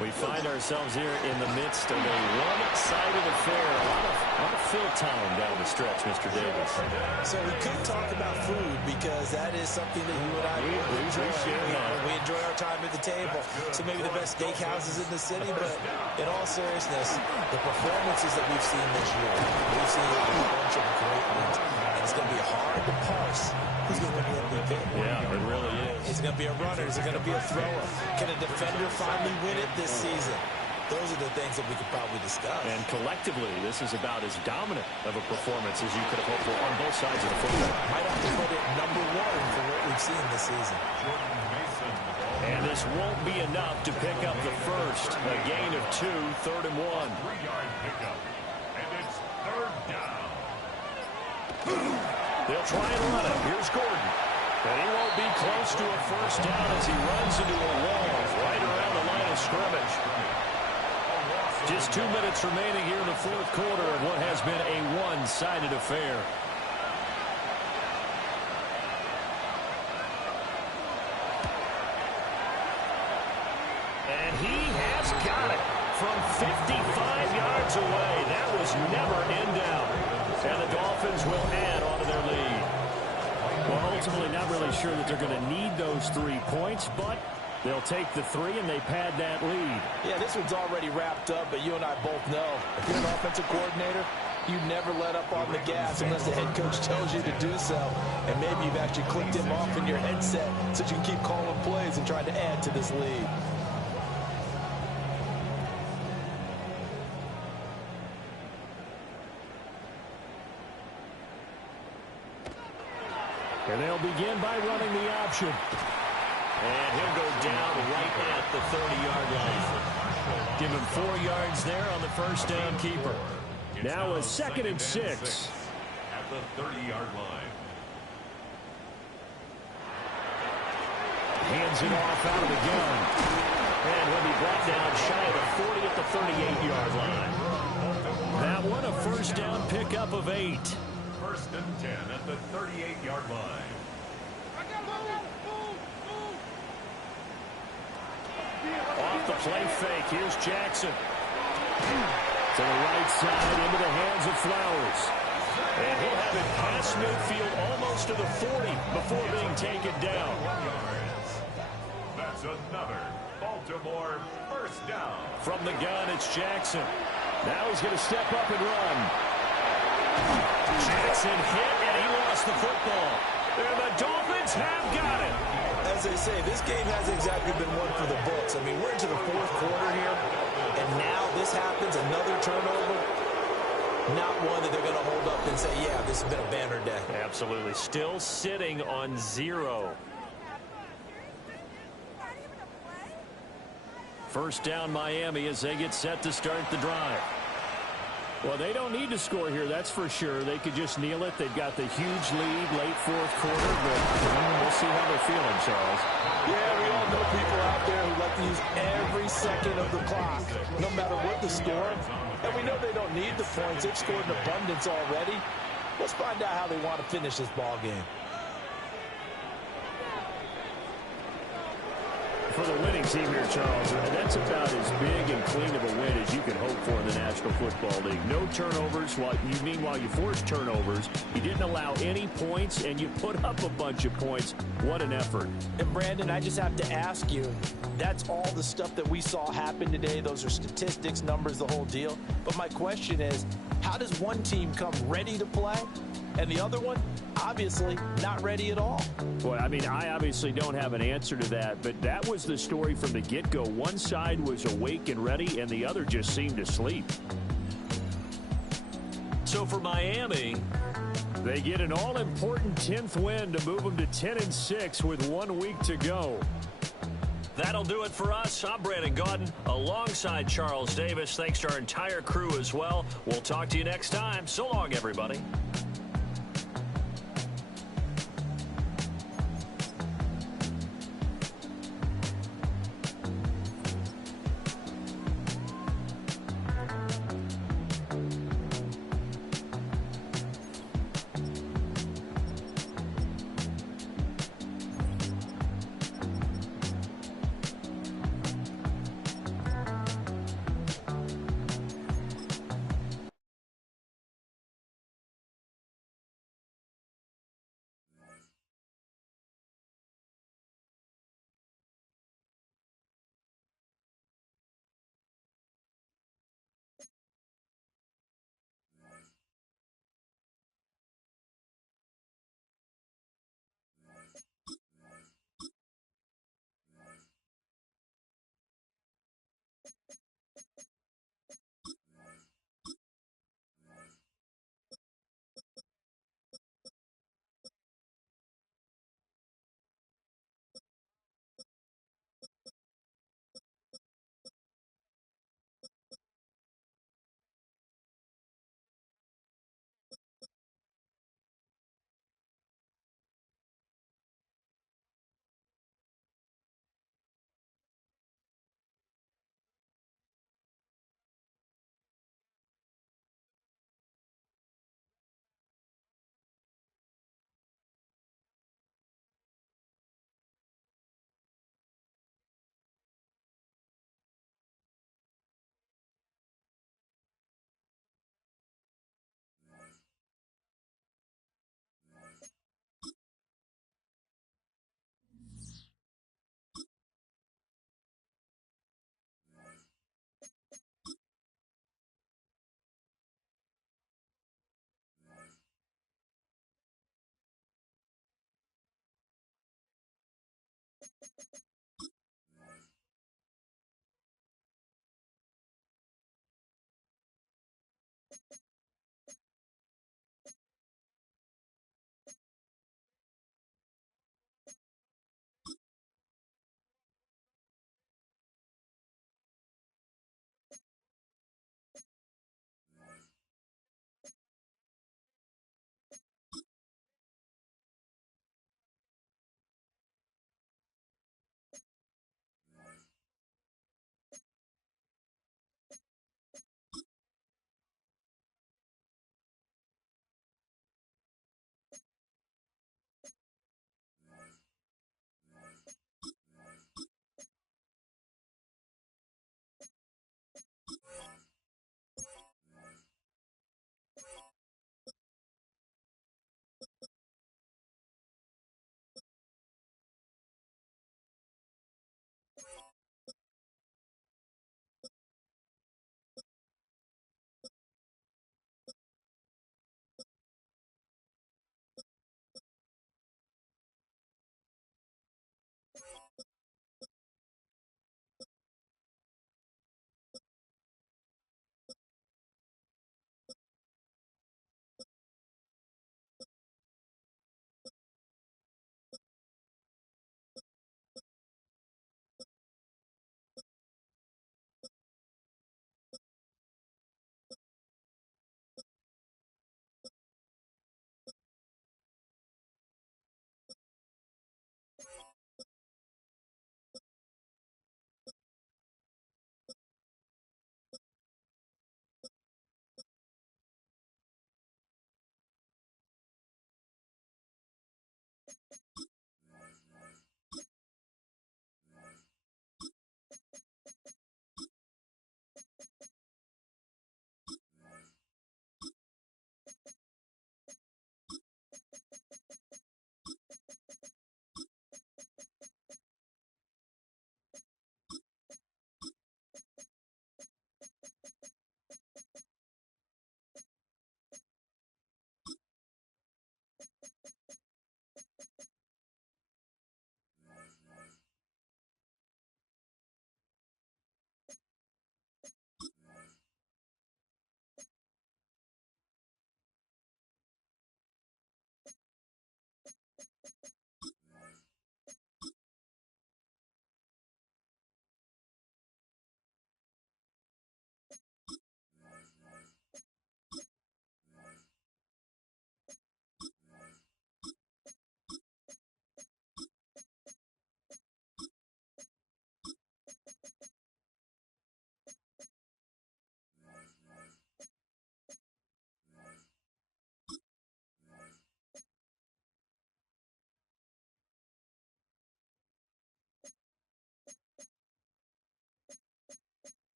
We find ourselves here in the midst of a one-sided affair. A lot of fill time down the stretch, Mr. Davis. So we could talk about food because that is something that you and I enjoy. We enjoy our time at the table. So maybe the best steakhouses in the city, but in all seriousness, the performances that we've seen this year, we've seen a bunch of great ones, and it's going to be hard to parse who's going to win the MVP. Yeah, it really is. Is it going to be a runner? Is it going to be a thrower? Can a defender finally win it this season? Those are the things that we could probably discuss. And collectively, this is about as dominant of a performance as you could have hoped for on both sides of the football. Might have to put it #1 for what we've seen this season. And this won't be enough to pick up the first. A gain of 2, 3rd and 1. 3-yard pickup. And it's 3rd down. They'll try and run it. Here's Gordon. But he won't be close to a first down as he runs into a wall right around the line of scrimmage. Just 2 minutes remaining here in the 4th quarter of what has been a one-sided affair. got it from 55 yards away. That was never in doubt. And the Dolphins will add on to their lead. Well, ultimately not really sure that they're going to need those 3 points, but they'll take the 3 and they pad that lead. Yeah, this one's already wrapped up, but you and I both know if you're an offensive coordinator, you never let up on the gas unless the head coach tells you to do so. And maybe you've actually clicked him off in your headset so you can keep calling plays and trying to add to this lead. And they'll begin by running the option. And he'll go down right at the 30-yard line. Give him 4 yards there on the first down keeper. Now a 2nd and 6. At the 30-yard line. Hands it off out of the gun. And he'll be brought down shy of the 40 at the 38-yard line. That one a first down pickup of 8. 1st and 10 at the 38-yard line. Off the play fake. Here's Jackson. To the right side, into the hands of Flowers. And he'll have it past midfield almost to the 40 before being taken down. 1 yard. That's another Baltimore first down. From the gun, it's Jackson. Now he's going to step up and run. Jackson hit, and he lost the football. And the Dolphins have got it. As they say, this game hasn't exactly been one for the books. I mean, we're into the 4th quarter here, and now this happens, another turnover. Not one that they're going to hold up and say, yeah, this has been a banner day. Absolutely. Still sitting on 0. First down Miami as they get set to start the drive. Well, they don't need to score here, that's for sure. They could just kneel it. They've got the huge lead late 4th quarter, but we'll see how they're feeling, Charles. Yeah, we all know people out there who like to use every second of the clock, no matter what the score. And we know they don't need the points. They've scored in abundance already. Let's find out how they want to finish this ball game. For the winning team here, Charles, that's about as big and clean of a win as you can hope for in the National Football League. No turnovers. Meanwhile, you forced turnovers. You didn't allow any points, and you put up a bunch of points. What an effort. And, Brandon, I just have to ask you, that's all the stuff that we saw happen today. Those are statistics, numbers, the whole deal. But my question is, how does one team come ready to play, and the other one, obviously, not ready at all? Boy, I mean, I obviously don't have an answer to that, but that was the story from the get-go. One side was awake and ready, and the other just seemed asleep. So for Miami, they get an all-important 10th win to move them to 10-6 with 1 week to go. that'll do it for us. I'm Brandon Gaudin alongside Charles Davis. Thanks to our entire crew as well. We'll talk to you next time. So long, everybody.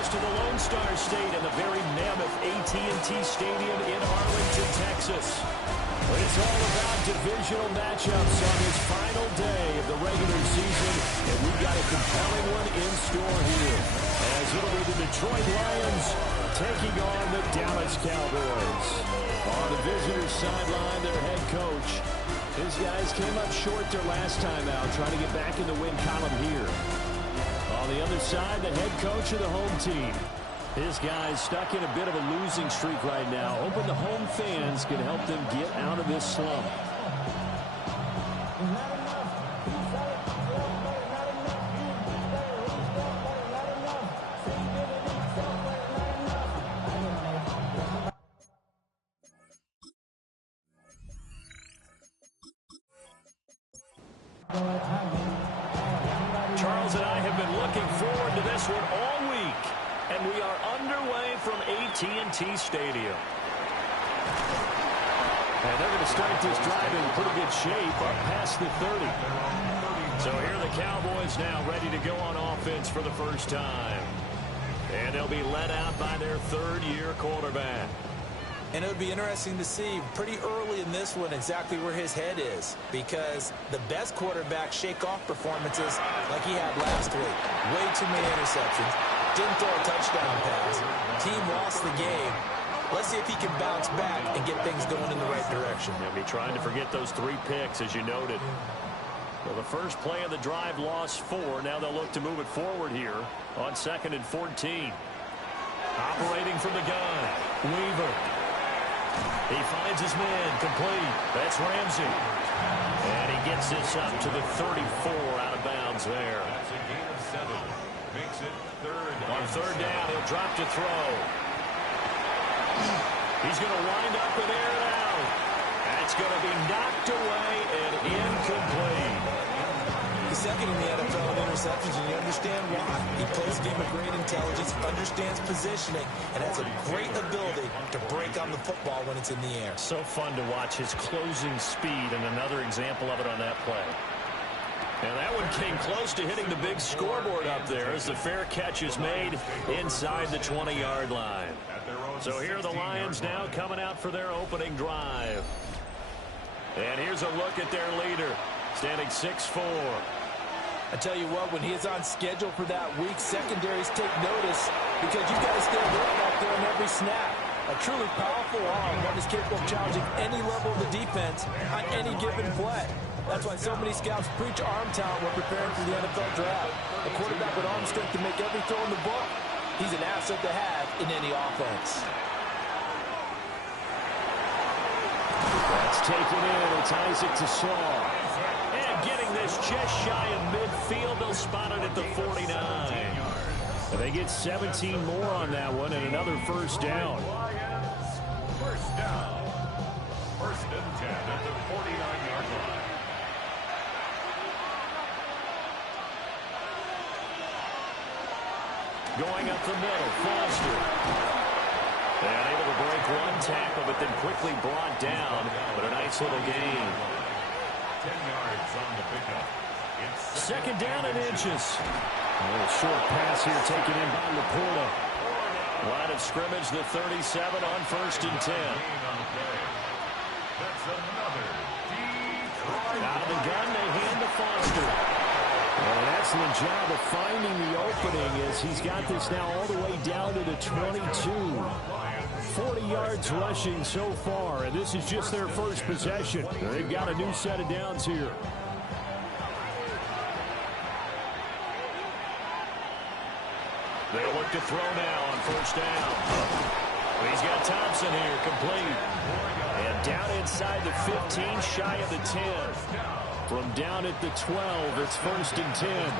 us to the Lone Star State and the very mammoth AT&T Stadium in Arlington, Texas. It's all about divisional matchups on this final day of the regular season, and we've got a compelling one in store here, as it'll be the Detroit Lions taking on the Dallas Cowboys. On the visitors' sideline, their head coach. His guys came up short their last time out, trying to get back in the win column here. On the other side, the head coach of the home team. His guys stuck in a bit of a losing streak right now, hoping the home fans can help them get out of this slump. Charles and I have been looking forward to this one all week, and we are underway from AT&T Stadium. And they're going to start this drive in pretty good shape up past the 30. So here are the Cowboys now ready to go on offense for the first time. And they'll be led out by their third-year quarterback. And it would be interesting to see pretty early in this one exactly where his head is, because the best quarterbacks shake off performances like he had last week. Way too many interceptions. Didn't throw a touchdown pass. Team lost the game. Let's see if he can bounce back and get things going in the right direction. He'll be trying to forget those 3 picks, as you noted. Well, the first play of the drive lost 4. Now they'll look to move it forward here on 2nd and 14. Operating from the gun, Weaver. He finds his man complete. That's Ramsey. And he gets this up to the 34 out of bounds there. That's a gain of 7. Makes it third. On third down, he'll drop to throw. He's going to wind up and air it out. That's going to be knocked away and incomplete. He's second in the NFL in interceptions, and you understand why. He plays a game of great intelligence, understands positioning, and has a great ability to break on the football when it's in the air. So fun to watch his closing speed, and another example of it on that play. And that one came close to hitting the big scoreboard up there as the fair catch is made inside the 20-yard line. So here are the Lions now coming out for their opening drive. And here's a look at their leader, standing 6'4". I tell you what, when he is on schedule for that week, secondaries take notice because you've got to stay alert back there on every snap. A truly powerful arm, one is capable of challenging any level of the defense on any given play. That's why so many scouts preach arm talent when preparing for the NFL draft. A quarterback with arm strength to make every throw in the book. He's an asset to have in any offense. That's taken in. It's Isaac to Slaw. And getting this just shy of midfield. They'll spot it at the 49. And they get 17 more on that one and another first down. First down. First and 10 at the 49-yard line. Going up the middle, Foster. And able to break one tackle, but then quickly brought down. But a nice little gain. 10 yards on the pickup. It's second down and inches. A little short pass here taken in by Laporta. Line of scrimmage, the 37 on 1st and 10. That's another Detroit. Out of the gun, they hand to Foster. Well, an excellent job of finding the opening as he's got this now all the way down to the 22. 40 yards rushing so far, and this is just their first possession. They've got a new set of downs here. They'll look to throw now on first down. He's got Thompson here, complete. And down inside the 15, shy of the 10. From down at the 12, it's 1st and 10.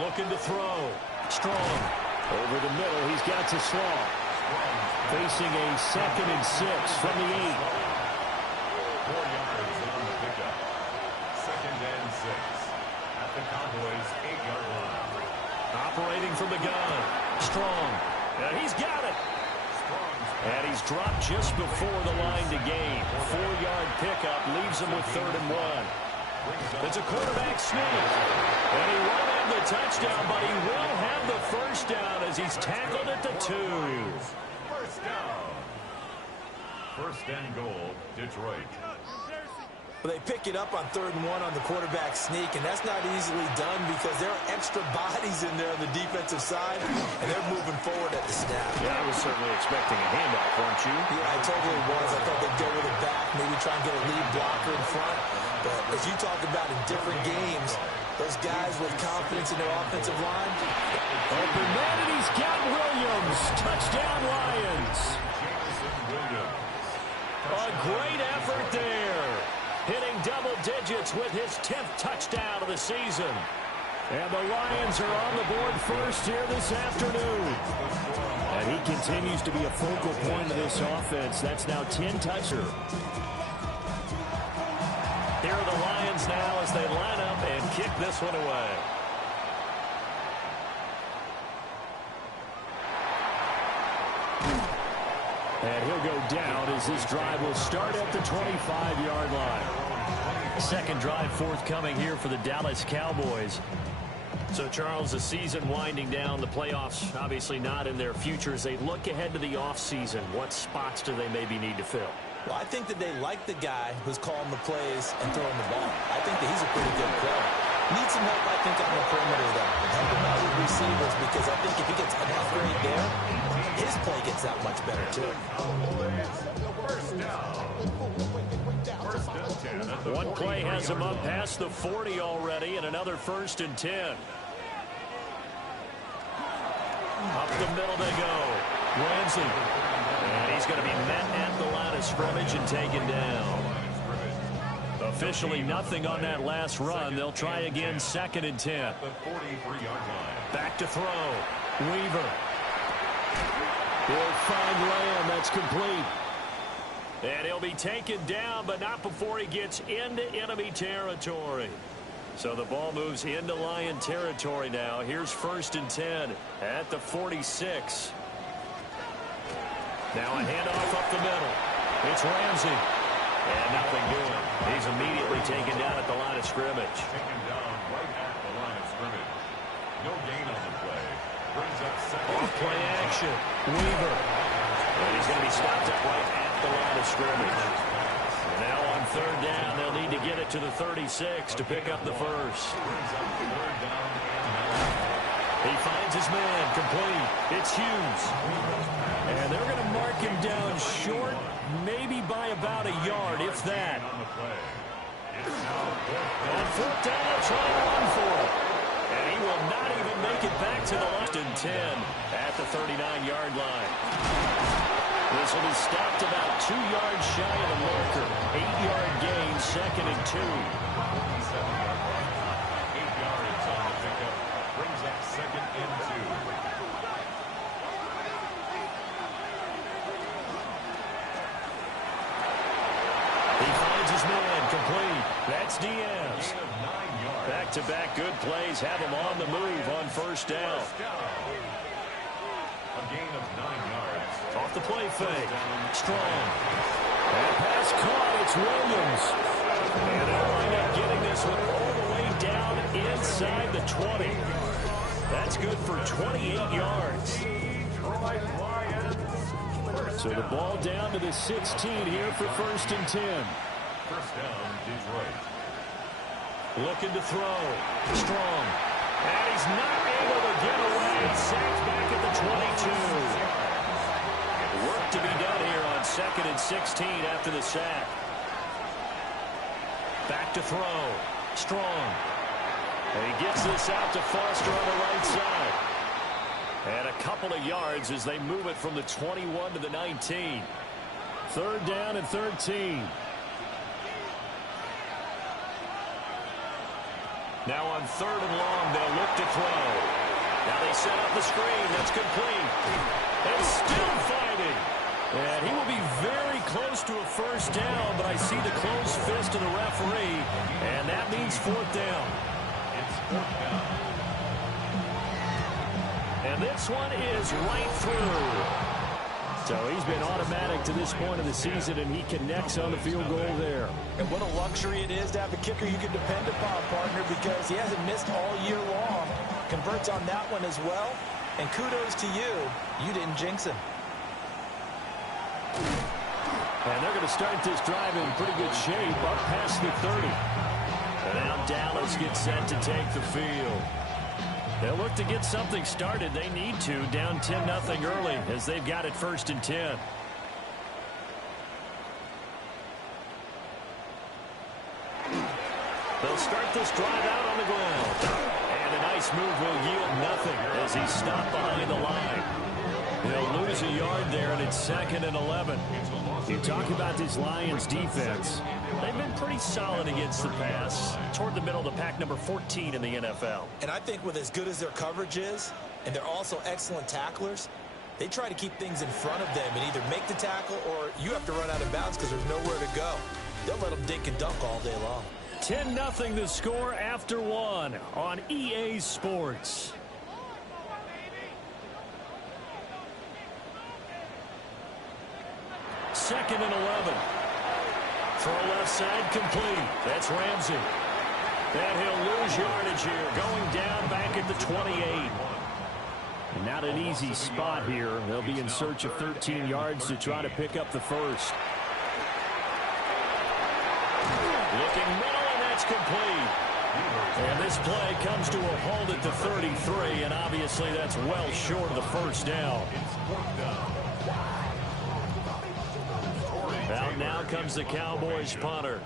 Looking to throw. Strong. Over the middle, he's got to Slaw. Facing a 2nd and 6 from the 8. 4 yards on the pickup. 2nd and 6 at the Cowboys' 8-yard line. Operating from the gun. Strong. And he's got it. And he's dropped just before the line to gain. 4-yard pickup leaves him with 3rd and 1. It's a quarterback sneak. And he won it have the touchdown, but he will have the first down as he's tackled at the 2. First down. First and goal, Detroit. Well, they pick it up on 3rd and 1 on the quarterback sneak, and that's not easily done because there are extra bodies in there on the defensive side, and they're moving forward at the snap. Yeah, I was certainly expecting a handoff, weren't you? Yeah, I totally was. I thought they'd go with it back, maybe try and get a lead blocker in front. But as you talk about in different games, those guys with confidence in their offensive line. Open man, and he's got Williams. Touchdown, Lions. A great effort there. Hitting double digits with his 10th touchdown of the season. And the Lions are on the board first here this afternoon. And he continues to be a focal point of this offense. That's now 10 touchdowns. Here are the Lions now as they line up and kick this one away. And he'll go down as this drive will start at the 25-yard line. Second drive forthcoming here for the Dallas Cowboys. So, Charles, the season winding down, the playoffs obviously not in their future. As they look ahead to the offseason, what spots do they maybe need to fill? Well, I think that they like the guy who's calling the plays and throwing the ball. I think that he's a pretty good player. Needs some help, I think, on the perimeter, though. Helping out with receivers, because I think if he gets an upgrade there, his play gets that much better, too. One play has him up past the 40 already, and another 1st and 10. Up the middle they go. Ramsey. And he's going to be met at the line of scrimmage and taken down. Officially nothing on that last run. They'll try again 2nd and 10. Back to throw. Weaver. He'll find Lamb. That's complete. And he'll be taken down, but not before he gets into enemy territory. So the ball moves into Lion territory now. Here's 1st and 10 at the 46. Now a handoff up the middle. It's Ramsey. And nothing doing. He's immediately taken down at the line of scrimmage. Taken down right at the line of scrimmage. No gain on the play. Brings up 2nd. Off play action. Weaver. And he's going to be stopped up right at the line of scrimmage. And now on 3rd down, they'll need to get it to the 36 to pick up the first. He finds his man complete. It's Hughes. And they're going to mark him down short, maybe by about a yard, if that. On 4th down, they'll try to run for it. And he will not even make it back to the last and 10 at the 39-yard line. This will be stopped about 2 yards shy of the marker. 8-yard gain, 2nd and 2. 8 yards on the pickup. Brings up 2nd and 2. He finds his man complete. That's Diaz. Back-to-back good plays have him on the move on 1st down. A gain of 9 yards. Off the play fake. Strong. And pass caught. It's Williams. And they'll wind up getting this one all the way down inside the 20. That's good for 28 yards. So the ball down to the 16 here for 1st and 10. First down, Detroit. Looking to throw. Strong. And he's not able to get away. Sacked back at the 22. Work to be done here on 2nd and 16 after the sack. Back to throw. Strong. And he gets this out to Foster on the right side. And a couple of yards as they move it from the 21 to the 19. 3rd down and 13. Now on 3rd and long, they'll look to throw. Now they set up the screen. That's complete. And still fighting. And he will be very close to a 1st down, but I see the closed fist of the referee, and that means 4th down. It's 4th down. And this one is right through. So he's been automatic to this point of the season, and he connects on the field goal there. And what a luxury it is to have a kicker you can depend upon, partner, because he hasn't missed all year long. Converts on that one as well. And kudos to you. You didn't jinx him. And they're going to start this drive in pretty good shape up past the 30. And now Dallas gets set to take the field. They'll look to get something started. They need to, down 10-0 early as they've got it 1st and 10. They'll start this drive out on the ground. And a nice move will yield nothing as he's stopped behind the line. He'll lose a yard there, and it's 2nd and 11. You talk about this Lions defense. They've been pretty solid against the pass. Toward the middle of the pack, number 14 in the NFL. And I think with as good as their coverage is, and they're also excellent tacklers, they try to keep things in front of them and either make the tackle or you have to run out of bounds because there's nowhere to go. They'll let them dink and dunk all day long. 10-0 the score after one on EA Sports. Second and 11. Throw left side complete. That's Ramsey. And he'll lose yardage here. Going down back at the 28. Not an easy spot here. They'll be in search of 13 yards to try to pick up the first. Looking middle, and that's complete. And this play comes to a halt at the 33, and obviously that's well short of the first down. Out now comes the Cowboys punter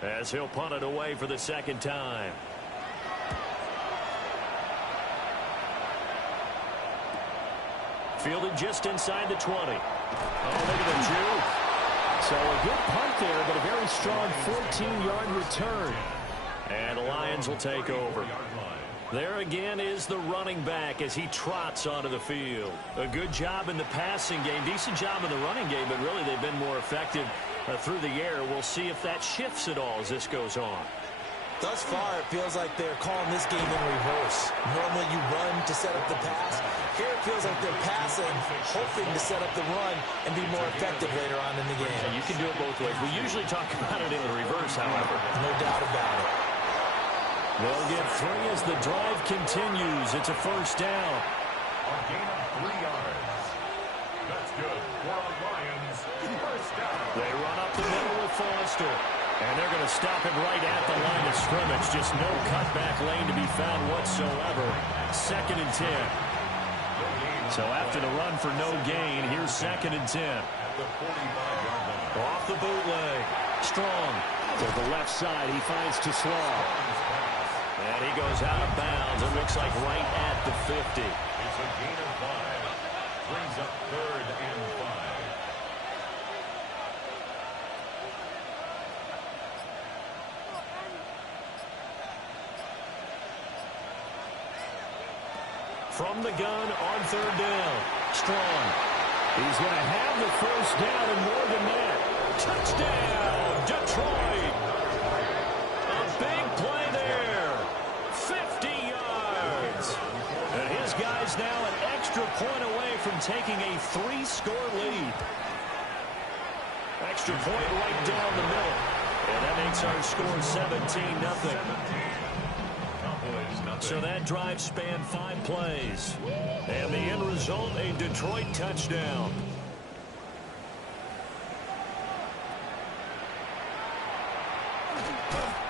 as he'll punt it away for the 2nd time. Fielded just inside the 20. Oh, look at the juke. So a good punt there, but a very strong 14-yard return. And the Lions will take over. There again is the running back as he trots onto the field. A good job in the passing game, decent job in the running game, but really they've been more effective through the air. We'll see if that shifts at all as this goes on. Thus far, it feels like they're calling this game in reverse. Normally you run to set up the pass. Here it feels like they're passing, hoping to set up the run and be more effective later on in the game. And you can do it both ways. We usually talk about it in the reverse, however. No doubt about it. They'll get 3 as the drive continues. It's a first down. A gain of 3 yards. That's good for the Lions. First down. They run up the middle with Foster. And they're going to stop it right at the line of scrimmage. Just no cutback lane to be found whatsoever. 2nd and 10. So after the run for no gain, here's 2nd and 10. At the 45-yard line. Off the bootleg. Strong. To the left side, he finds Toussaint. And he goes out of bounds. It looks like right at the 50. It's a gain of 5. Brings up 3rd and 5. From the gun on 3rd down. Strong. He's going to have the first down and more than that. Touchdown, Detroit. A big play there. 50 yards. And his guy's now an extra point away from taking a 3-score lead. Extra point right down the middle. And that makes our score 17-0. So that drive spanned 5 plays. And the end result, a Detroit touchdown.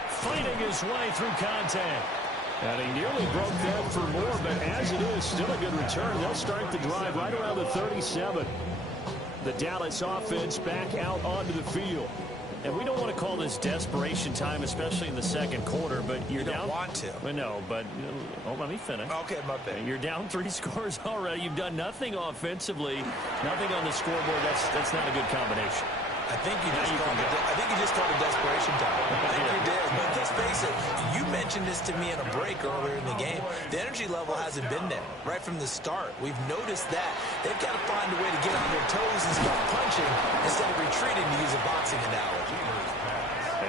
Fighting his way through contact. And he nearly broke that for more, but as it is, still a good return. They'll start the drive right around the 37. The Dallas offense back out onto the field. And we don't want to call this desperation time, especially in the 2nd quarter, but you're You down. don't want to. Well, no, but let me finish. Okay, my bad. You're down 3 scores already. You've done nothing offensively, nothing on the scoreboard. That's not a good combination. I think you just called it desperation time. I think you did. But let's face it, you mentioned this to me in a break earlier in the game. The energy level hasn't been there right from the start. We've noticed that. They've got to find a way to get on their toes and start punching instead of retreating, to use a boxing analogy.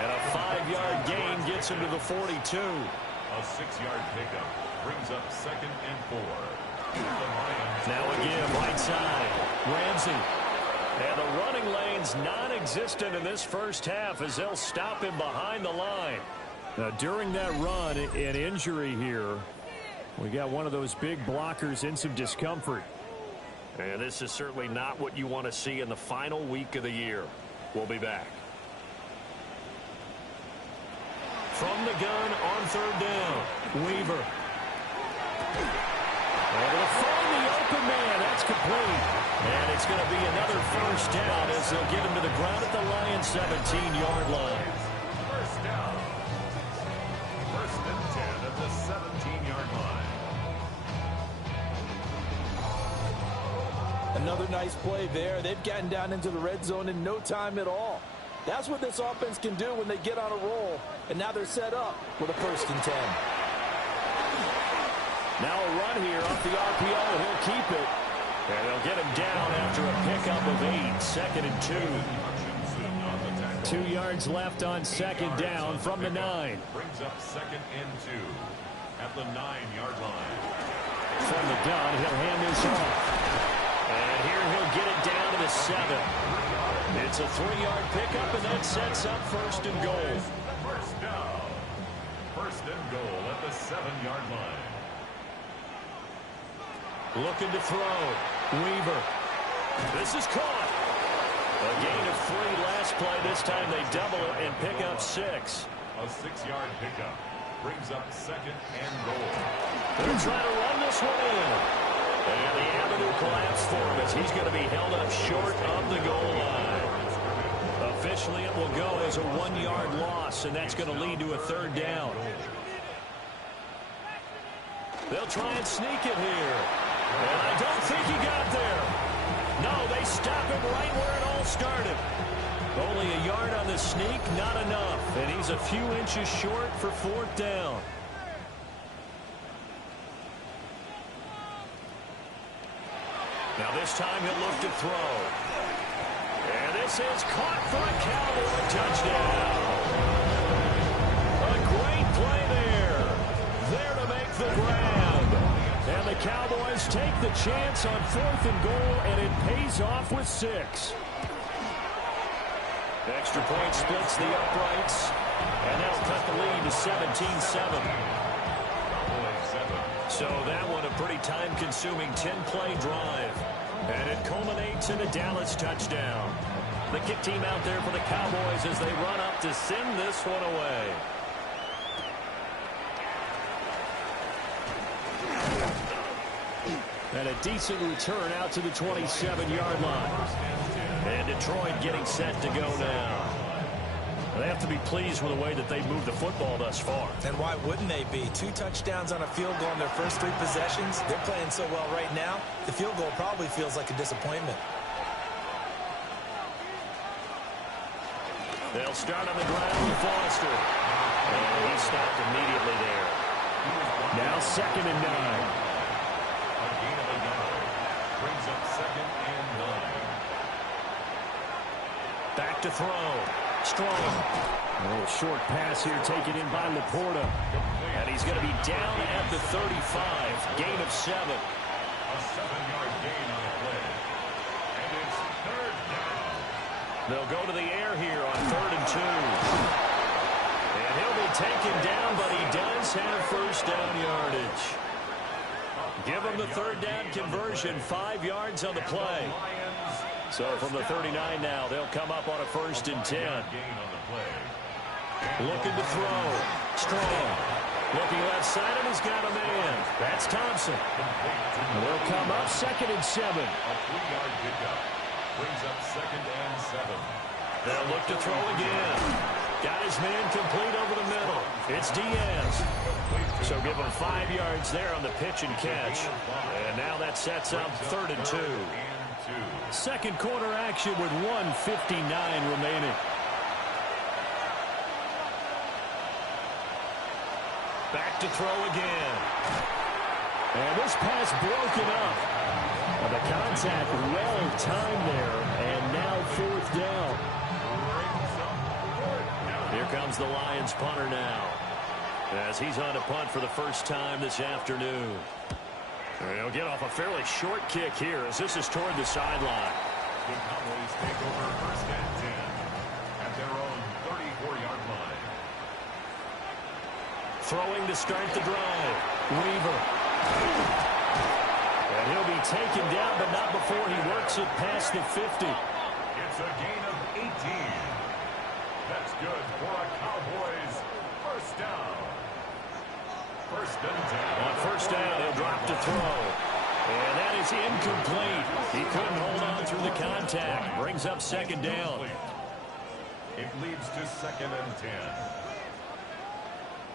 And a 5-yard gain gets him to the 42. A 6-yard pickup brings up 2nd and 4. Now again, right side. Ramsey And the running lane's non-existent in this first half as they'll stop him behind the line. Now, during that run, an injury here. We got one of those big blockers in some discomfort. And this is certainly not what you want to see in the final week of the year. We'll be back. From the gun on third down, Weaver. Able to find the open man. That's complete. And it's going to be another first down as they'll get him to the ground at the Lions' 17-yard line. First down. First and 10 at the 17-yard line. Another nice play there. They've gotten down into the red zone in no time at all. That's what this offense can do when they get on a roll. And now they're set up with a first and 10. Now a run here off the RPO. He'll keep it. And they'll get him down after a pickup of 8. Second and 2. 2 yards left on second down from the 9. Brings up second and 2 at the 9-yard line. From the gun, he'll hand this off. And here he'll get it down to the 7. It's a 3-yard pickup, and that sets up first and goal. First down. First and goal at the 7-yard line. Looking to throw. Weaver. This is caught. A gain of 3 last play. This time they double it and pick up 6. A 6-yard pickup. Brings up second and goal. They're trying to run this one in. And the avenue collapsed for him as he's going to be held up short of the goal line. Officially, it will go as a 1-yard loss, and that's going to lead to a third down. They'll try and sneak it here. And I don't think he got there. No, they stop him right where it all started. Only a yard on the sneak, not enough. And he's a few inches short for fourth down. Now this time he'll look to throw. And this is caught for a Cowboy touchdown. A great play there. There to make the grab. And the Cowboys take the chance on fourth and goal, and it pays off with 6. Extra point splits the uprights, and that'll cut the lead to 17-7. So that one a pretty time-consuming 10-play drive. And it culminates in a Dallas touchdown. The kick team out there for the Cowboys as they run up to send this one away. And a decent return out to the 27-yard line. And Detroit getting set to go now. They have to be pleased with the way that they've moved the football thus far. And why wouldn't they be? 2 touchdowns on a field goal in their first 3 possessions. They're playing so well right now, the field goal probably feels like a disappointment. They'll start on the ground with Foster. And he stopped immediately there. Now second and 9. A gain of a yard. Brings up second and 9. Back to throw. Strong. A little short pass here taken in by Laporta. And he's going to be down at the 35. Gain of 7. A 7-yard gain on the play. And it's third down. They'll go to the air here on 3rd and 2. And he'll be taken down, but he does have first down yardage. Give him the third down conversion, 5 yards on the play. So from the 39 now, they'll come up on a 1st and 10. Looking to throw. Strong. Looking left side, and he's got a man. That's Thompson. They'll come up 2nd and 7. A 3-yard pickup. Brings up 2nd and 7. They'll look to throw again. Got his man complete over the middle. It's Diaz. So give him 5 yards there on the pitch and catch. And now that sets up 3rd and 2. Second quarter action with 1:59 remaining. Back to throw again. And this pass broken up. And the contact well timed there. And now 4th down. Here comes the Lions punter now, as he's on to punt for the first time this afternoon. And he'll get off a fairly short kick here as this is toward the sideline. The Cowboys take over first and 10 at their own 34-yard line. Throwing to start the drive. Weaver. And he'll be taken down, but not before he works it past the 50. It's a gain of 18. That's good for a Cowboys first down. First and 10. On first down, he'll drop to throw. And that is incomplete. He couldn't hold on through the contact. Brings up second down. It leads to second and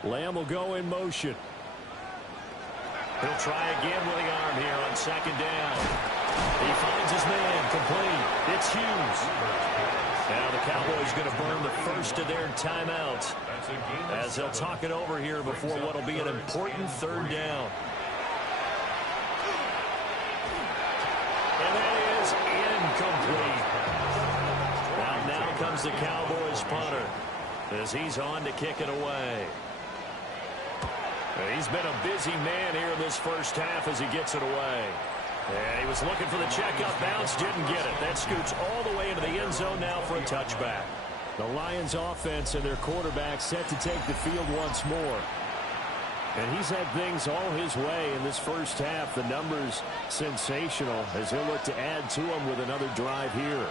10. Lamb will go in motion. He'll try again with the arm here on second down. He finds his man, complete. It's Hughes. Now the Cowboys going to burn the first of their timeouts as they'll talk it over here before what will be an important third down. And that is incomplete. Now comes the Cowboys punter as he's on to kick it away. He's been a busy man here in this first half as he gets it away. And he was looking for the checkup bounce, didn't get it. That scoots all the way into the end zone now for a touchback. The Lions offense and their quarterback set to take the field once more. And he's had things all his way in this first half. The numbers sensational as he'll look to add to them with another drive here.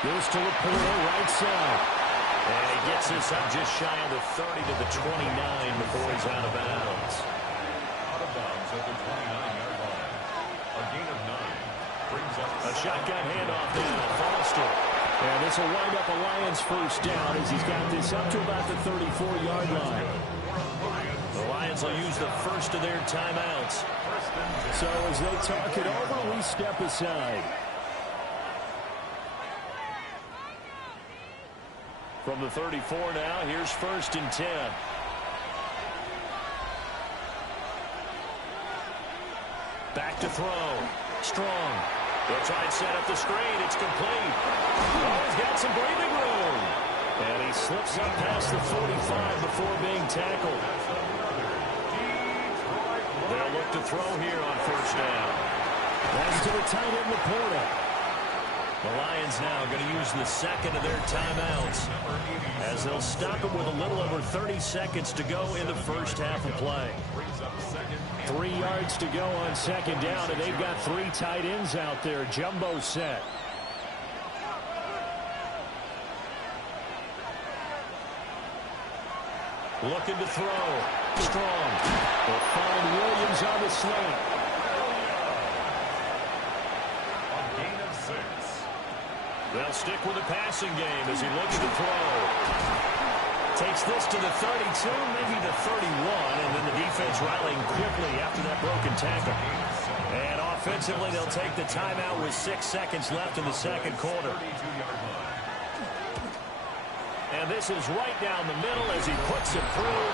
Goes to Laporta, right side. And he gets this up just shy of the 30 to the 29 before he's out of bounds. Out of bounds at the 29-yard line. A gain of 9 brings up a shotgun handoff now. Foster. And this will wind up a Lions first down as he's got this up to about the 34-yard line. The Lions will use the first of their timeouts. So as they talk it over, we step aside. From the 34 now, here's first and 10. Back to throw. Strong. They'll try and set up the screen. It's complete. Oh, he's got some breathing room. And he slips up past the 45 before being tackled. They'll look to throw here on first down. That's to the tight end, Laporta. The Lions now going to use the second of their timeouts as they'll stop him with a little over 30 seconds to go in the first half of play. 3 yards to go on second down, and they've got 3 tight ends out there. Jumbo set. Looking to throw. Strong. They'll find Williams on the slant. a gain of 6. They'll stick with the passing game as he looks to throw. Takes this to the 32, maybe the 31, and then the defense rallying quickly after that broken tackle. And offensively, they'll take the timeout with 6 seconds left in the second quarter. And this is right down the middle as he puts it through.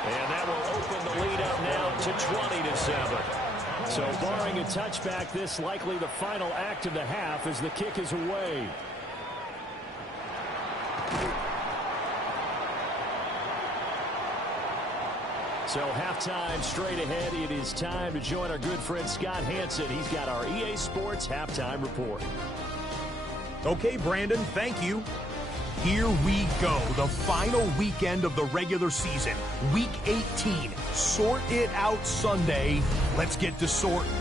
And that will open the lead up now to 20-7. So barring a touchback, this likely the final act of the half as the kick is away. So halftime straight ahead. It is time to join our good friend Scott Hanson. He's got our EA Sports halftime report. Okay, Brandon, thank you. Here we go, the final weekend of the regular season, Week 18. Sort it out Sunday. Let's get to sorting.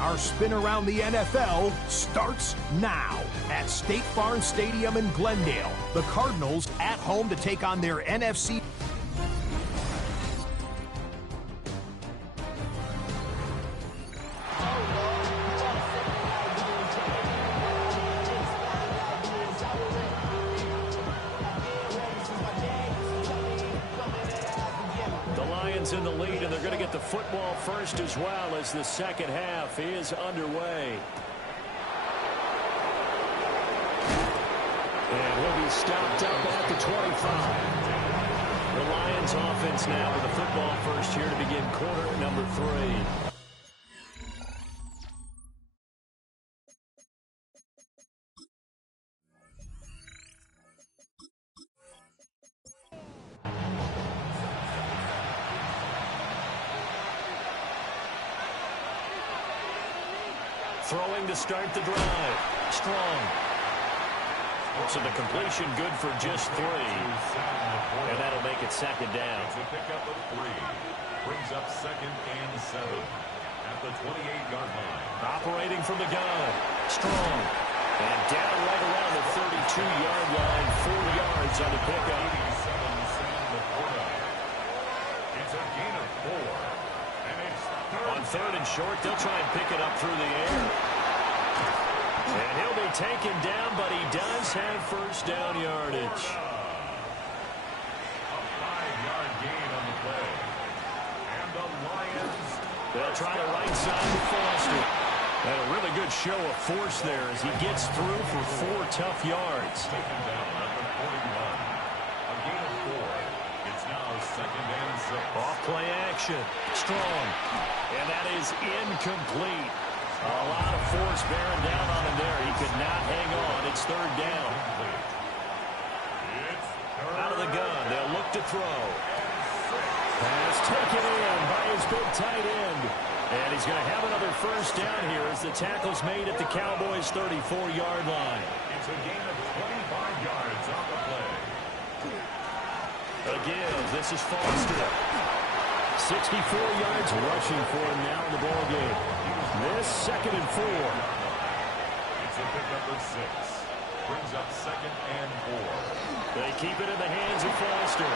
Our spin around the NFL starts now at State Farm Stadium in Glendale. The Cardinals at home to take on their NFC. In the lead, and they're going to get the football first as well as the second half is underway. And he'll be stopped up at the 25. The Lions offense now with the football first here to begin quarter number 3. Throwing to start the drive. Strong. So the completion good for just 3. And that'll make it second down. It's a pickup of 3. Brings up second and 7 at the 28-yard line. Operating from the gun. Strong. And down right around the 32-yard line. 4 yards on the pickup. 87, Sam Laporta. It's a gain of 4. And it's On third and short, they'll try and pick it up through the air. And he'll be taken down, but he does have first down yardage. a 5-yard gain on the play. And the Lions. They'll try the right side to Foster. And a really good show of force there as he gets through for 4 tough yards. Taken down at the 41. A gain of 4. It's now second and 6. Off play action. Strong. And that is incomplete. A lot of force bearing down on him there. He could not hang on. It's third down. It's Out of the gun. They'll look to throw. Pass taken in by his big tight end. And he's going to have another first down here as the tackle's made at the Cowboys' 34-yard line. It's a gain of 25 yards off the play. Again, this is Foster. 64 yards rushing for him now in the ball game. This second and 4. It's a pickup of 6. Brings up second and 4. They keep it in the hands of Foster.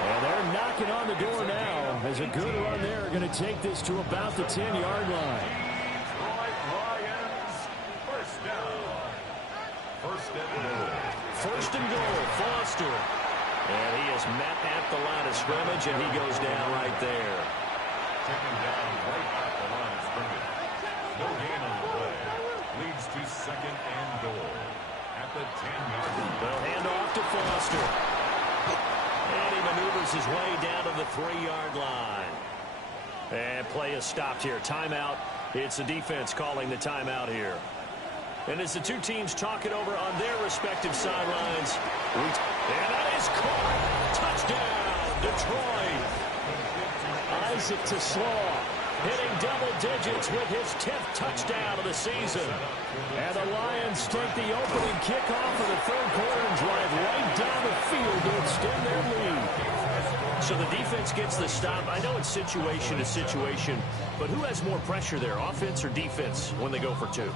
And they're knocking on the door now as a good run there going to take this to about the 10-yard line. Detroit Lions, first down. First and goal. First and goal, Foster. And he is met at the line of scrimmage, and he goes down right there. Taken down right at the line of scrimmage. No gain on the play. Leads to second and goal at the 10-yard line. They'll hand off to Foster. And he maneuvers his way down to the 3-yard line. And play is stopped here. Timeout. It's the defense calling the timeout here. And as the two teams talk it over on their respective sidelines. And that is caught. Touchdown, Detroit. Isaac TeSlaa hitting double digits with his 10th touchdown of the season. And the Lions take the opening kickoff of the third quarter and drive right down the field to extend their lead. So the defense gets the stop. I know it's situation to situation, but who has more pressure there, offense or defense, when they go for 2?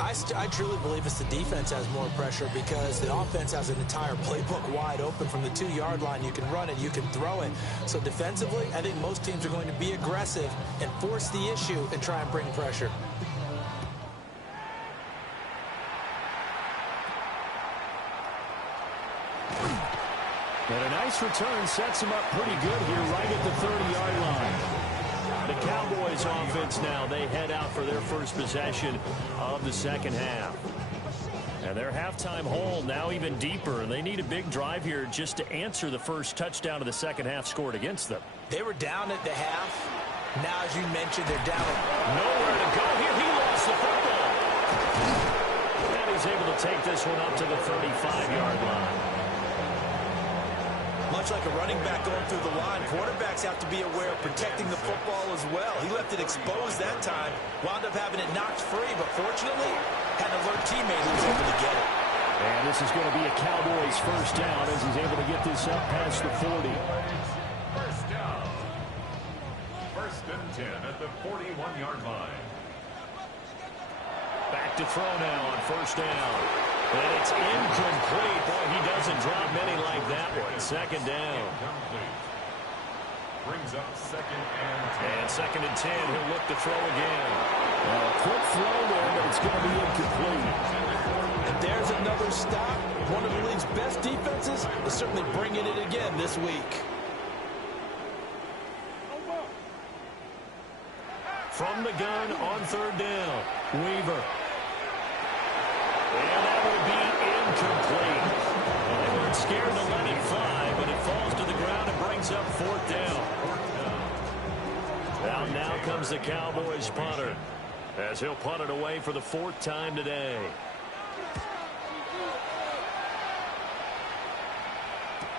I truly believe it's the defense has more pressure because the offense has an entire playbook wide open from the 2-yard line. You can run it, you can throw it. So defensively, I think most teams are going to be aggressive and force the issue and try and bring pressure. And a nice return sets him up pretty good here right at the 30-yard line. The Cowboys offense now, they head out for their first possession of the second half. And their halftime hole now even deeper, and they need a big drive here just to answer the first touchdown of the second half scored against them. They were down at the half. Now, as you mentioned, they're down. Nowhere to go here. He lost the football. And he's able to take this one up to the 35-yard line. Much like a running back going through the line, quarterbacks have to be aware of protecting the football as well. He left it exposed that time, wound up having it knocked free, but fortunately, had an alert teammate who was able to get it. And this is going to be a Cowboys first down as he's able to get this up past the 40. First down. First and 10 at the 41-yard line. Back to throw now on first down. And it's incomplete. Boy, he doesn't drop many like that one. Second down. Incomplete. Brings up second and 10. And second and 10, he'll look to throw again. Quick throw there, but it's going to be incomplete. And there's another stop. One of the league's best defenses is certainly bringing it again this week. From the gun on third down, Weaver. And that will be incomplete. Well, they weren't scared to let it fly, but it falls to the ground and brings up fourth down. Now comes the Cowboys punter, as he'll punt it away for the 4th time today.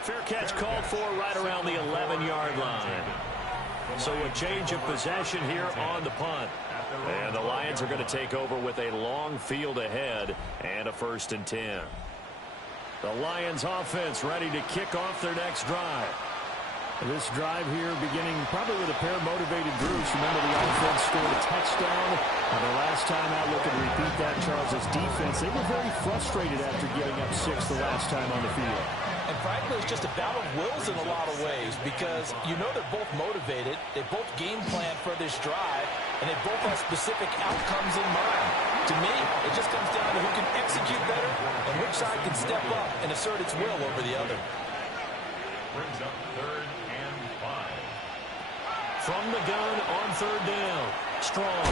Fair catch called for right around the 11-yard line. So a change of possession here on the punt. And the Lions are going to take over with a long field ahead and a 1st and 10. The Lions offense ready to kick off their next drive. This drive here beginning probably with a pair of motivated Bruce. Remember, the offense scored a touchdown. And the last time out, looking to repeat that, Charles' defense, they were very frustrated after giving up 6 the last time on the field. And frankly, it's just a battle of wills in a lot of ways because you know they're both motivated. They both game plan for this drive, and they both have specific outcomes in mind. To me, it just comes down to who can execute better and which side can step up and assert its will over the other. Brings up 3rd and 5. From the gun on 3rd down. Strong.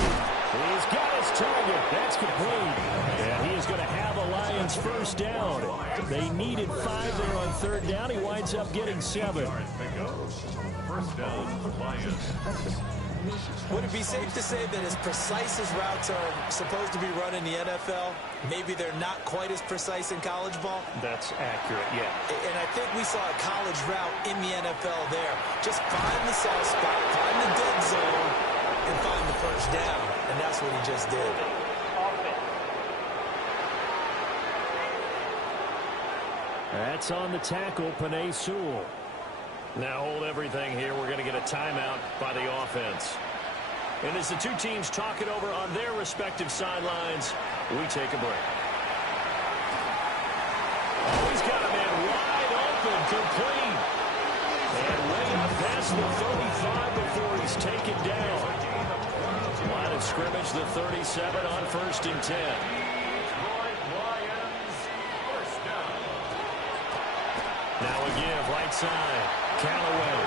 He's got his target. That's complete. And he is going to have a Lions 1st down. They needed 5 there on 3rd down. He winds up getting 7. 1st down, Lions. Would it be safe to say that as precise as routes are supposed to be run in the NFL, maybe they're not quite as precise in college ball? That's accurate, yeah. And I think we saw a college route in the NFL there. Just find the soft spot, find the dead zone, and find the 1st down. And that's what he just did. That's on the tackle, Penei Sewell. Now hold everything here. We're going to get a timeout by the offense. And as the two teams talk it over on their respective sidelines, we take a break. Oh, he's got a man wide open, complete. And way up past the 35 before he's taken down. Line of scrimmage, the 37 on 1st and 10. Now a give, right side. Callaway.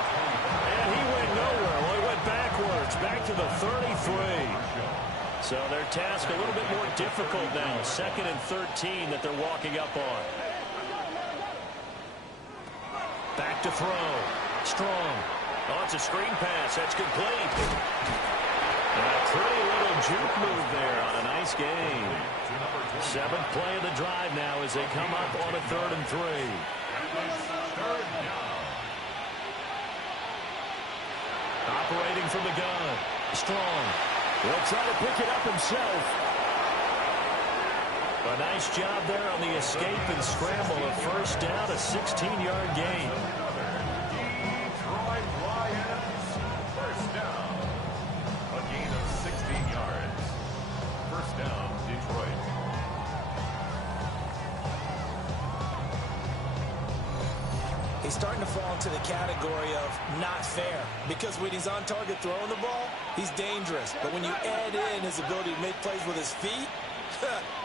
And he went nowhere. Well, he went backwards, back to the 33. So their task a little bit more difficult now. 2nd and 13 that they're walking up on. Back to throw. Strong. Oh, it's a screen pass. That's complete. And a pretty little juke move there on a nice game. 7th play of the drive now as they come up on a 3rd and 3. Operating from the gun. Strong. Will try to pick it up himself. A nice job there on the escape and scramble. A 1st down, a 16-yard gain. Detroit Lions, 1st down. A gain of 16 yards. 1st down, Detroit. He's starting to fall into the category of not fair because when he's on target throwing the ball, he's dangerous. But when you add in his ability to make plays with his feet,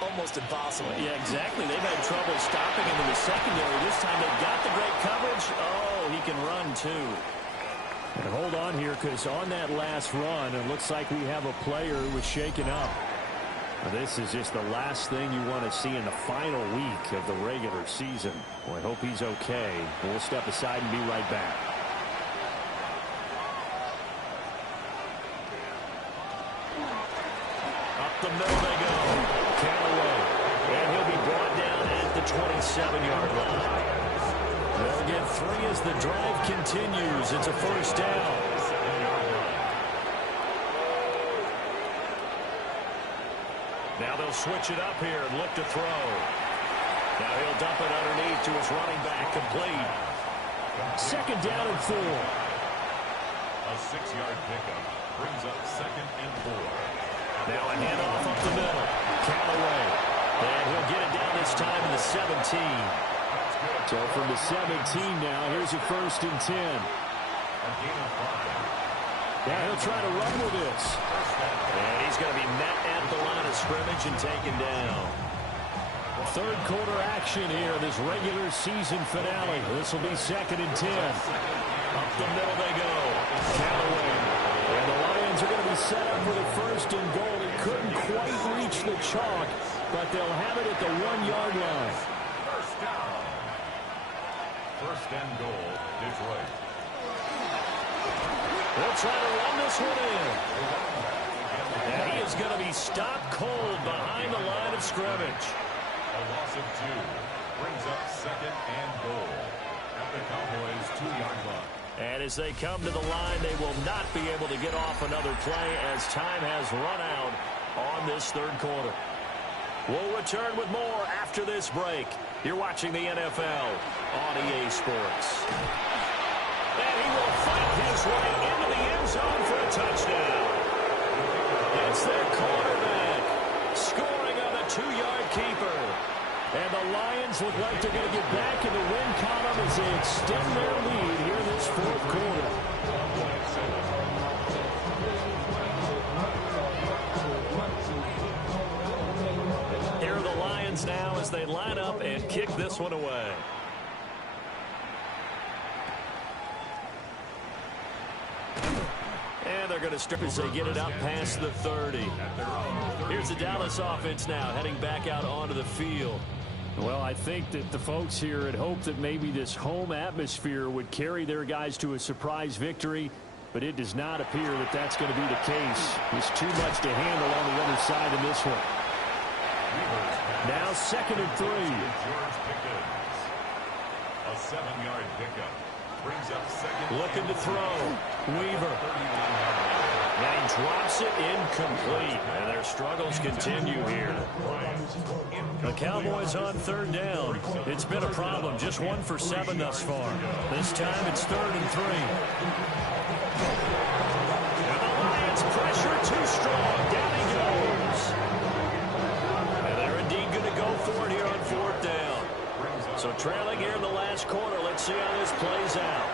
almost impossible. Yeah, exactly. They've had trouble stopping him in the secondary. This time they've got the great coverage. Oh, he can run too. And hold on here because on that last run, it looks like we have a player who was shaken up. This is just the last thing you want to see in the final week of the regular season. Well, I hope he's okay. We'll step aside and be right back. Up the middle they go. Callaway. And he'll be brought down at the 27-yard line. They'll get 3 as the drive continues. It's a 1st down. Now they'll switch it up here and look to throw. Now he'll dump it underneath to his running back, complete. 2nd down and 4. A 6-yard pickup brings up 2nd and 4. Now a handoff up the middle. Callaway. And he'll get it down this time in the 17. So from the 17 now, here's a 1st and 10. A gain of 5. Now he'll try to run with this. And he's going to be met at the line of scrimmage and taken down. 3rd quarter action here, this regular season finale. This will be 2nd and 10. Up the middle they go. Callaway. And the Lions are going to be set up for the 1st and goal. He couldn't quite reach the chalk, but they'll have it at the 1-yard line. 1st down. 1st and goal, Detroit. They'll try to run this one in. And he is going to be stopped cold behind the line of scrimmage. A loss of 2 brings up 2nd and goal at the Cowboys' 2-yard line. And as they come to the line, they will not be able to get off another play as time has run out on this third quarter. We'll return with more after this break. You're watching the NFL on EA Sports. And he will fight his way into the end zone for a touchdown. It's their quarterback scoring on the 2-yard keeper. And the Lions look like they're going to get back in the win column as they extend their lead here in this fourth quarter. Here are the Lions now as they line up and kick this one away. And they're going to start as they get it up past the 30. Here's the Dallas offense now heading back out onto the field. Well, I think that the folks here had hoped that maybe this home atmosphere would carry their guys to a surprise victory, but it does not appear that that's going to be the case. There's too much to handle on the other side in this one. Now 2nd and 3. A 7-yard pickup. Brings up second. Looking to throw. Weaver. And he drops it incomplete. And their struggles continue here. The Cowboys on 3rd down. It's been a problem. Just 1 for 7 thus far. This time it's 3rd and 3. And the Lions pressure too strong. Down he goes. And they're indeed going to go for it here on 4th down. So trailing here in the last quarter. Let's see how this plays out.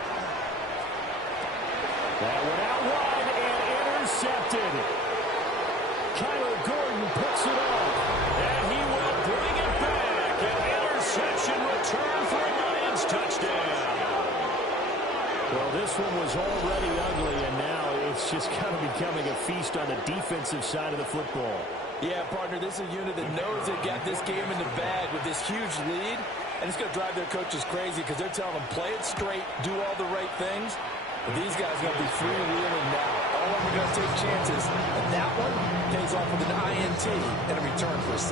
That went out wide and intercepted. Kyler Gordon picks it up. And he will bring it back. An interception return for a Lions touchdown. Well, this one was already ugly, and now it's just kind of becoming a feast on the defensive side of the football. Yeah, partner, this is a unit that knows they got this game in the bag with this huge lead, and it's going to drive their coaches crazy because they're telling them, play it straight, do all the right things. But these guys are going to be freewheeling now. All of them are going to take chances, and that one pays off with an INT and a return for a 6.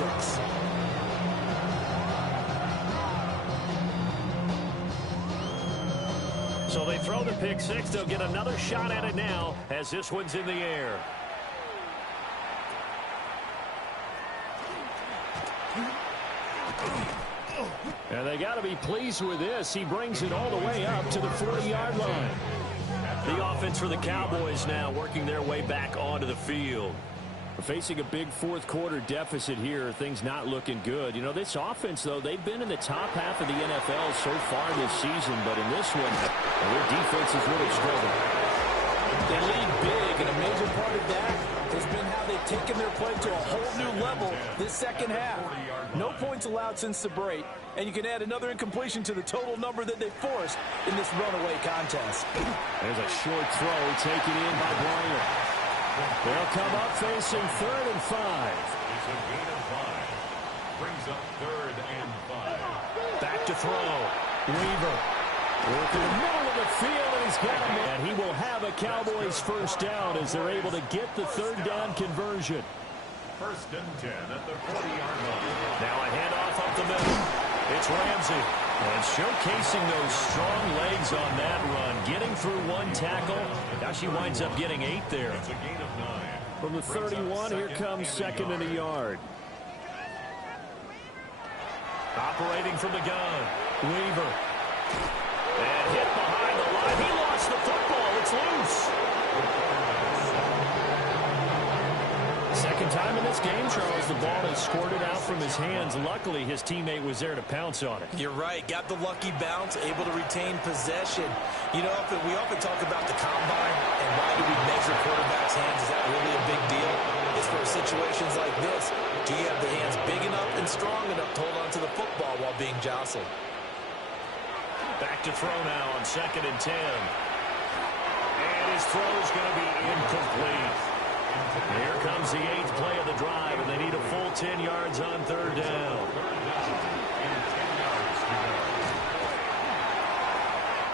So they throw the pick 6. They'll get another shot at it now as this one's in the air. And they got to be pleased with this. He brings it all the way up to the 40-yard line. The offense for the Cowboys now working their way back onto the field. Facing a big fourth quarter deficit here, things not looking good. You know, this offense, though, they've been in the top half of the NFL so far this season, but in this one, their defense is really struggling. They lead big, and a major part of that has been how they've taken their play to a whole new level this second half. No points allowed since the break, and you can add another incompletion to the total number that they forced in this runaway contest. There's a short throw taken in by Bryant. They'll come up facing 3rd and 5. It's a gain of 5. Brings up 3rd and 5. Back to throw. Weaver. Working the middle of the field, and he's got him. And he will have a Cowboys first down as they're able to get the 3rd down conversion. 1st and 10 at the 40-yard line. Now a handoff up the middle. It's Ramsey. And showcasing those strong legs on that run. Getting through 1 tackle. Now she winds up getting 8 there. It's a gain of 9. From the 31, here comes 2nd and a yard. Operating from the gun. Weaver. And hit behind the line. He lost the football. It's loose. Second time in this game, Charles, the ball is squirted out from his hands. Luckily, his teammate was there to pounce on it. You're right. Got the lucky bounce, able to retain possession. You know, we often talk about the combine and why do we measure quarterbacks' hands? Is that really a big deal? It's for situations like this. Do you have the hands big enough and strong enough to hold on to the football while being jostled? Back to throw now on 2nd and 10. And his throw's going to be incomplete. Here comes the 8th play of the drive, and they need a full 10 yards on 3rd down.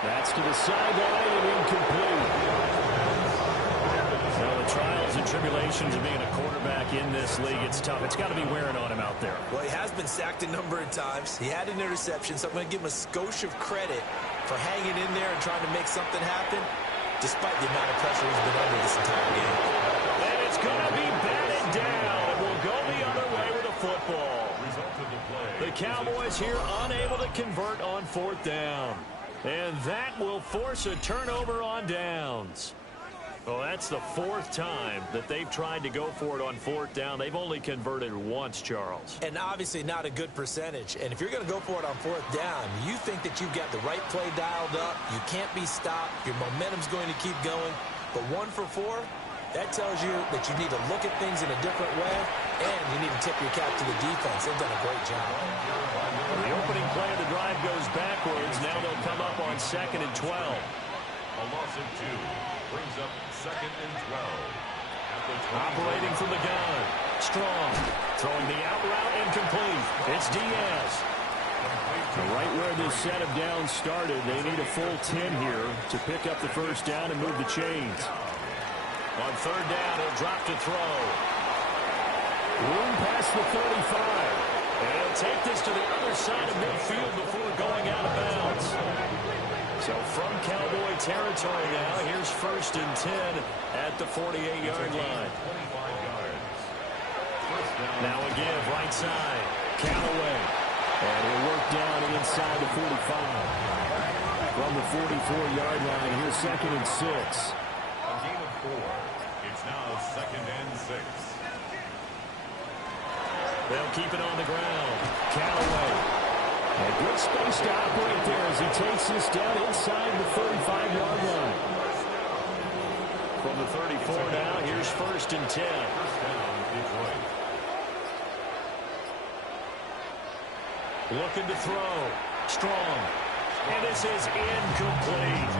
That's to the sideline and incomplete. Well, the trials and tribulations of being a quarterback in this league, it's tough. It's got to be wearing on him out there. Well, he has been sacked a number of times. He had an interception, so I'm going to give him a skosh of credit for hanging in there and trying to make something happen, despite the amount of pressure he's been under this entire game. And it's going to be batted down. It will go the other way with a football. The Cowboys here unable to convert on 4th down. And that will force a turnover on downs. Well, that's the 4th time that they've tried to go for it on 4th down. They've only converted once, Charles. And obviously not a good percentage. And if you're going to go for it on 4th down, you think that you've got the right play dialed up. You can't be stopped. Your momentum's going to keep going. But 1 for 4, that tells you that you need to look at things in a different way, and you need to tip your cap to the defense. They've done a great job. The opening play of the drive goes backwards. Now they'll come up on 2nd and 12. A loss of 2 brings up 2nd and 12. At the 20. Operating from the gun. Strong. Throwing the out route incomplete. It's Diaz. Right where this set of downs started, they need a full 10 here to pick up the 1st down and move the chains. On 3rd down, he'll drop to throw. Room past the 35. And he'll take this to the other side of midfield before going out of bounds. So from Cowboy territory now, here's 1st and 10 at the 48-yard line. 25 yards. Now again, right side, Callaway. And he'll work down and inside the 45. From the 44-yard line, here's 2nd and 6. A gain of 4. It's now 2nd and 6. They'll keep it on the ground. Callaway. And good space to operate there as he takes this down inside the 35-yard line. From the 34 now, here's 1st and 10. 1st down, Detroit. Looking to throw. Strong. And this is incomplete.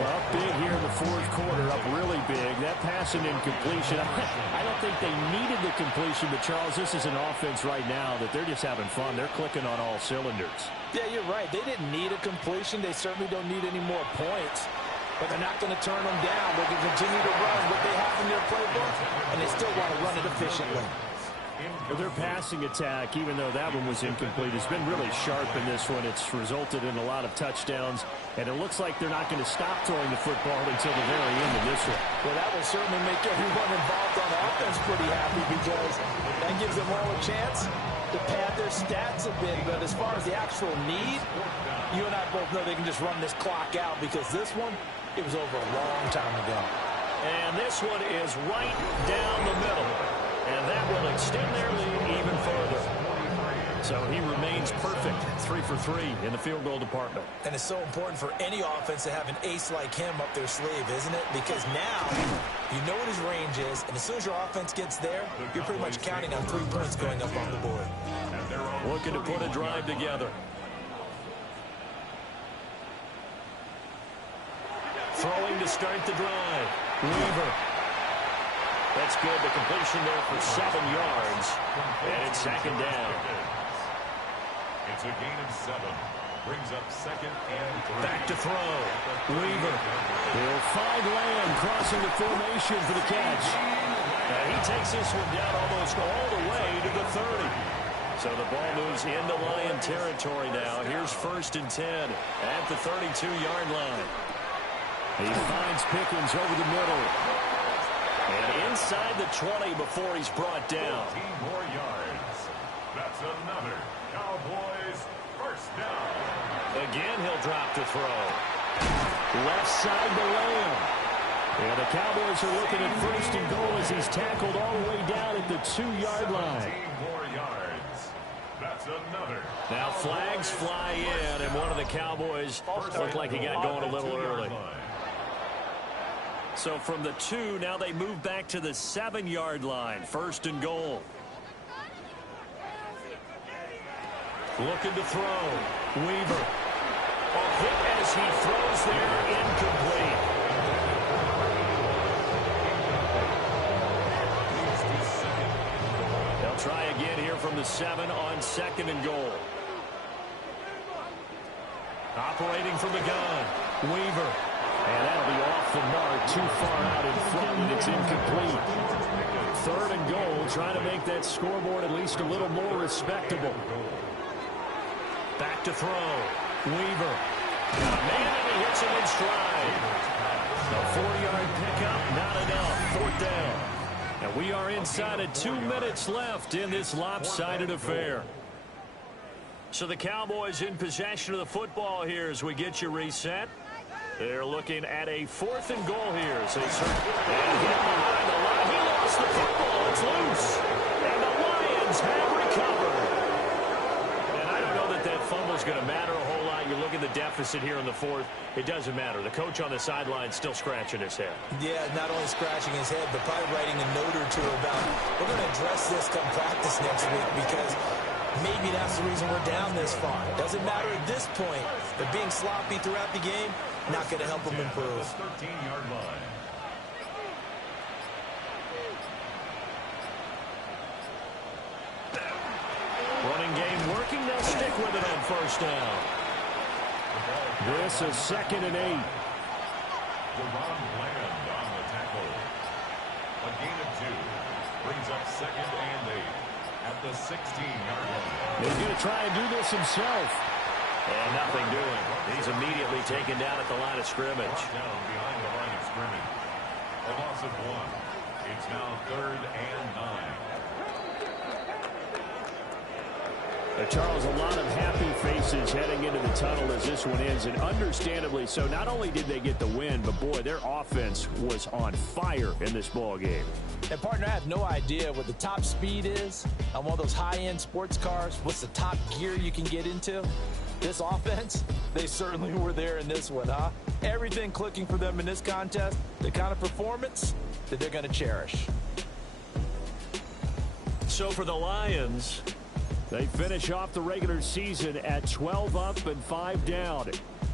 Well, up big here in the 4th quarter, up really big. That pass and incompletion. I don't think they needed the completion, but Charles, this is an offense right now that they're just having fun. They're clicking on all cylinders. Yeah, you're right. They didn't need a completion. They certainly don't need any more points. But they're not going to turn them down. They can continue to run what they have in their playbook, and they still want to run it efficiently. Well, their passing attack, even though that one was incomplete, has been really sharp in this one. It's resulted in a lot of touchdowns, and it looks like they're not going to stop throwing the football until the very end of this one. Well, that will certainly make everyone involved on offense pretty happy because that gives them all a chance to pad their stats a bit. But as far as the actual need, you and I both know they can just run this clock out because this one, it was over a long time ago. And this one is right down the middle. And that will extend their lead even further. So he remains perfect, 3 for 3 in the field goal department. And it's so important for any offense to have an ace like him up their sleeve, isn't it? Because now you know what his range is, and as soon as your offense gets there, you're pretty much counting on 3 points going up on the board. Looking to put a drive together. Throwing to start the drive. Weaver. That's good. The completion there for 7 yards. And it's 2nd down. It's a gain of 7. Brings up 2nd and 3. Back to throw. Weaver. He'll find Lamb crossing the formation for the catch. And he takes this one down almost all the way to the 30. So the ball moves into Lion territory now. Here's 1st and 10 at the 32-yard line. He finds Pickens over the middle. And inside the 20 before he's brought down. 14 more yards. That's another Cowboys 1st down. Again, he'll drop to throw. Left side to Lamb. And the Cowboys are looking at 1st and goal as he's tackled all the way down at the 2-yard line. 17 more yards. That's another. Now flags fly in, and one of the Cowboys looked like he got going a little early. So from the 2, now they move back to the 7-yard line. 1st and goal. Looking to throw. Weaver. A hit as he throws there, incomplete. They'll try again here from the 7 on 2nd and goal. Operating from the gun. Weaver. And that'll be off the mark, too far out in front, and it's incomplete. 3rd and goal, trying to make that scoreboard at least a little more respectable. Back to throw. Weaver. Man, and he hits him in stride. A 4-yard pickup, not enough. 4th down. And we are inside of 2 minutes left in this lopsided affair. So the Cowboys in possession of the football here as we get you reset. They're looking at a 4th and goal here. So and hit behind the line. He lost the football. It's loose. And the Lions have recovered. And I don't know that that fumble is going to matter a whole lot. You look at the deficit here in the 4th. It doesn't matter. The coach on the sideline still scratching his head. Yeah, not only scratching his head, but probably writing a note or two about, we're going to address this come practice next week because maybe that's the reason we're down this far. Doesn't matter at this point. They're being sloppy throughout the game. Not going to help them improve. 13-yard line. Running game working. They'll stick with it on 1st down. This is 2nd and 8. DaRon Bland on the tackle. A gain of 2. Brings up 2nd and 8 at the 16-yard line. He's going to try and do this himself. And nothing doing. He's immediately taken down at the line of scrimmage. Down behind the line of scrimmage. A loss of 1. It's now 3rd and 9. Charles, a lot of happy faces heading into the tunnel as this one ends, and understandably so. Not only did they get the win, but boy, their offense was on fire in this ball game. And partner, I have no idea what the top speed is on one of those high-end sports cars. What's the top gear you can get into? This offense, they certainly were there in this one, huh? Everything clicking for them in this contest, the kind of performance that they're going to cherish. So for the Lions, they finish off the regular season at 12 up and 5 down.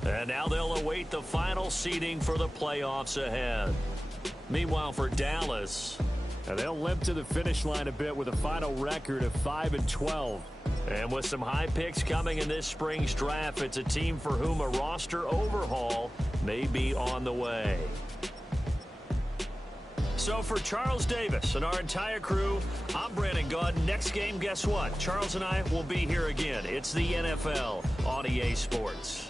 and now they'll await the final seeding for the playoffs ahead. Meanwhile, for Dallas, and they'll limp to the finish line a bit with a final record of 5-12. And with some high picks coming in this spring's draft, it's a team for whom a roster overhaul may be on the way. So for Charles Davis and our entire crew, I'm Brandon Gaud. Next game, guess what? Charles and I will be here again. It's the NFL on EA Sports.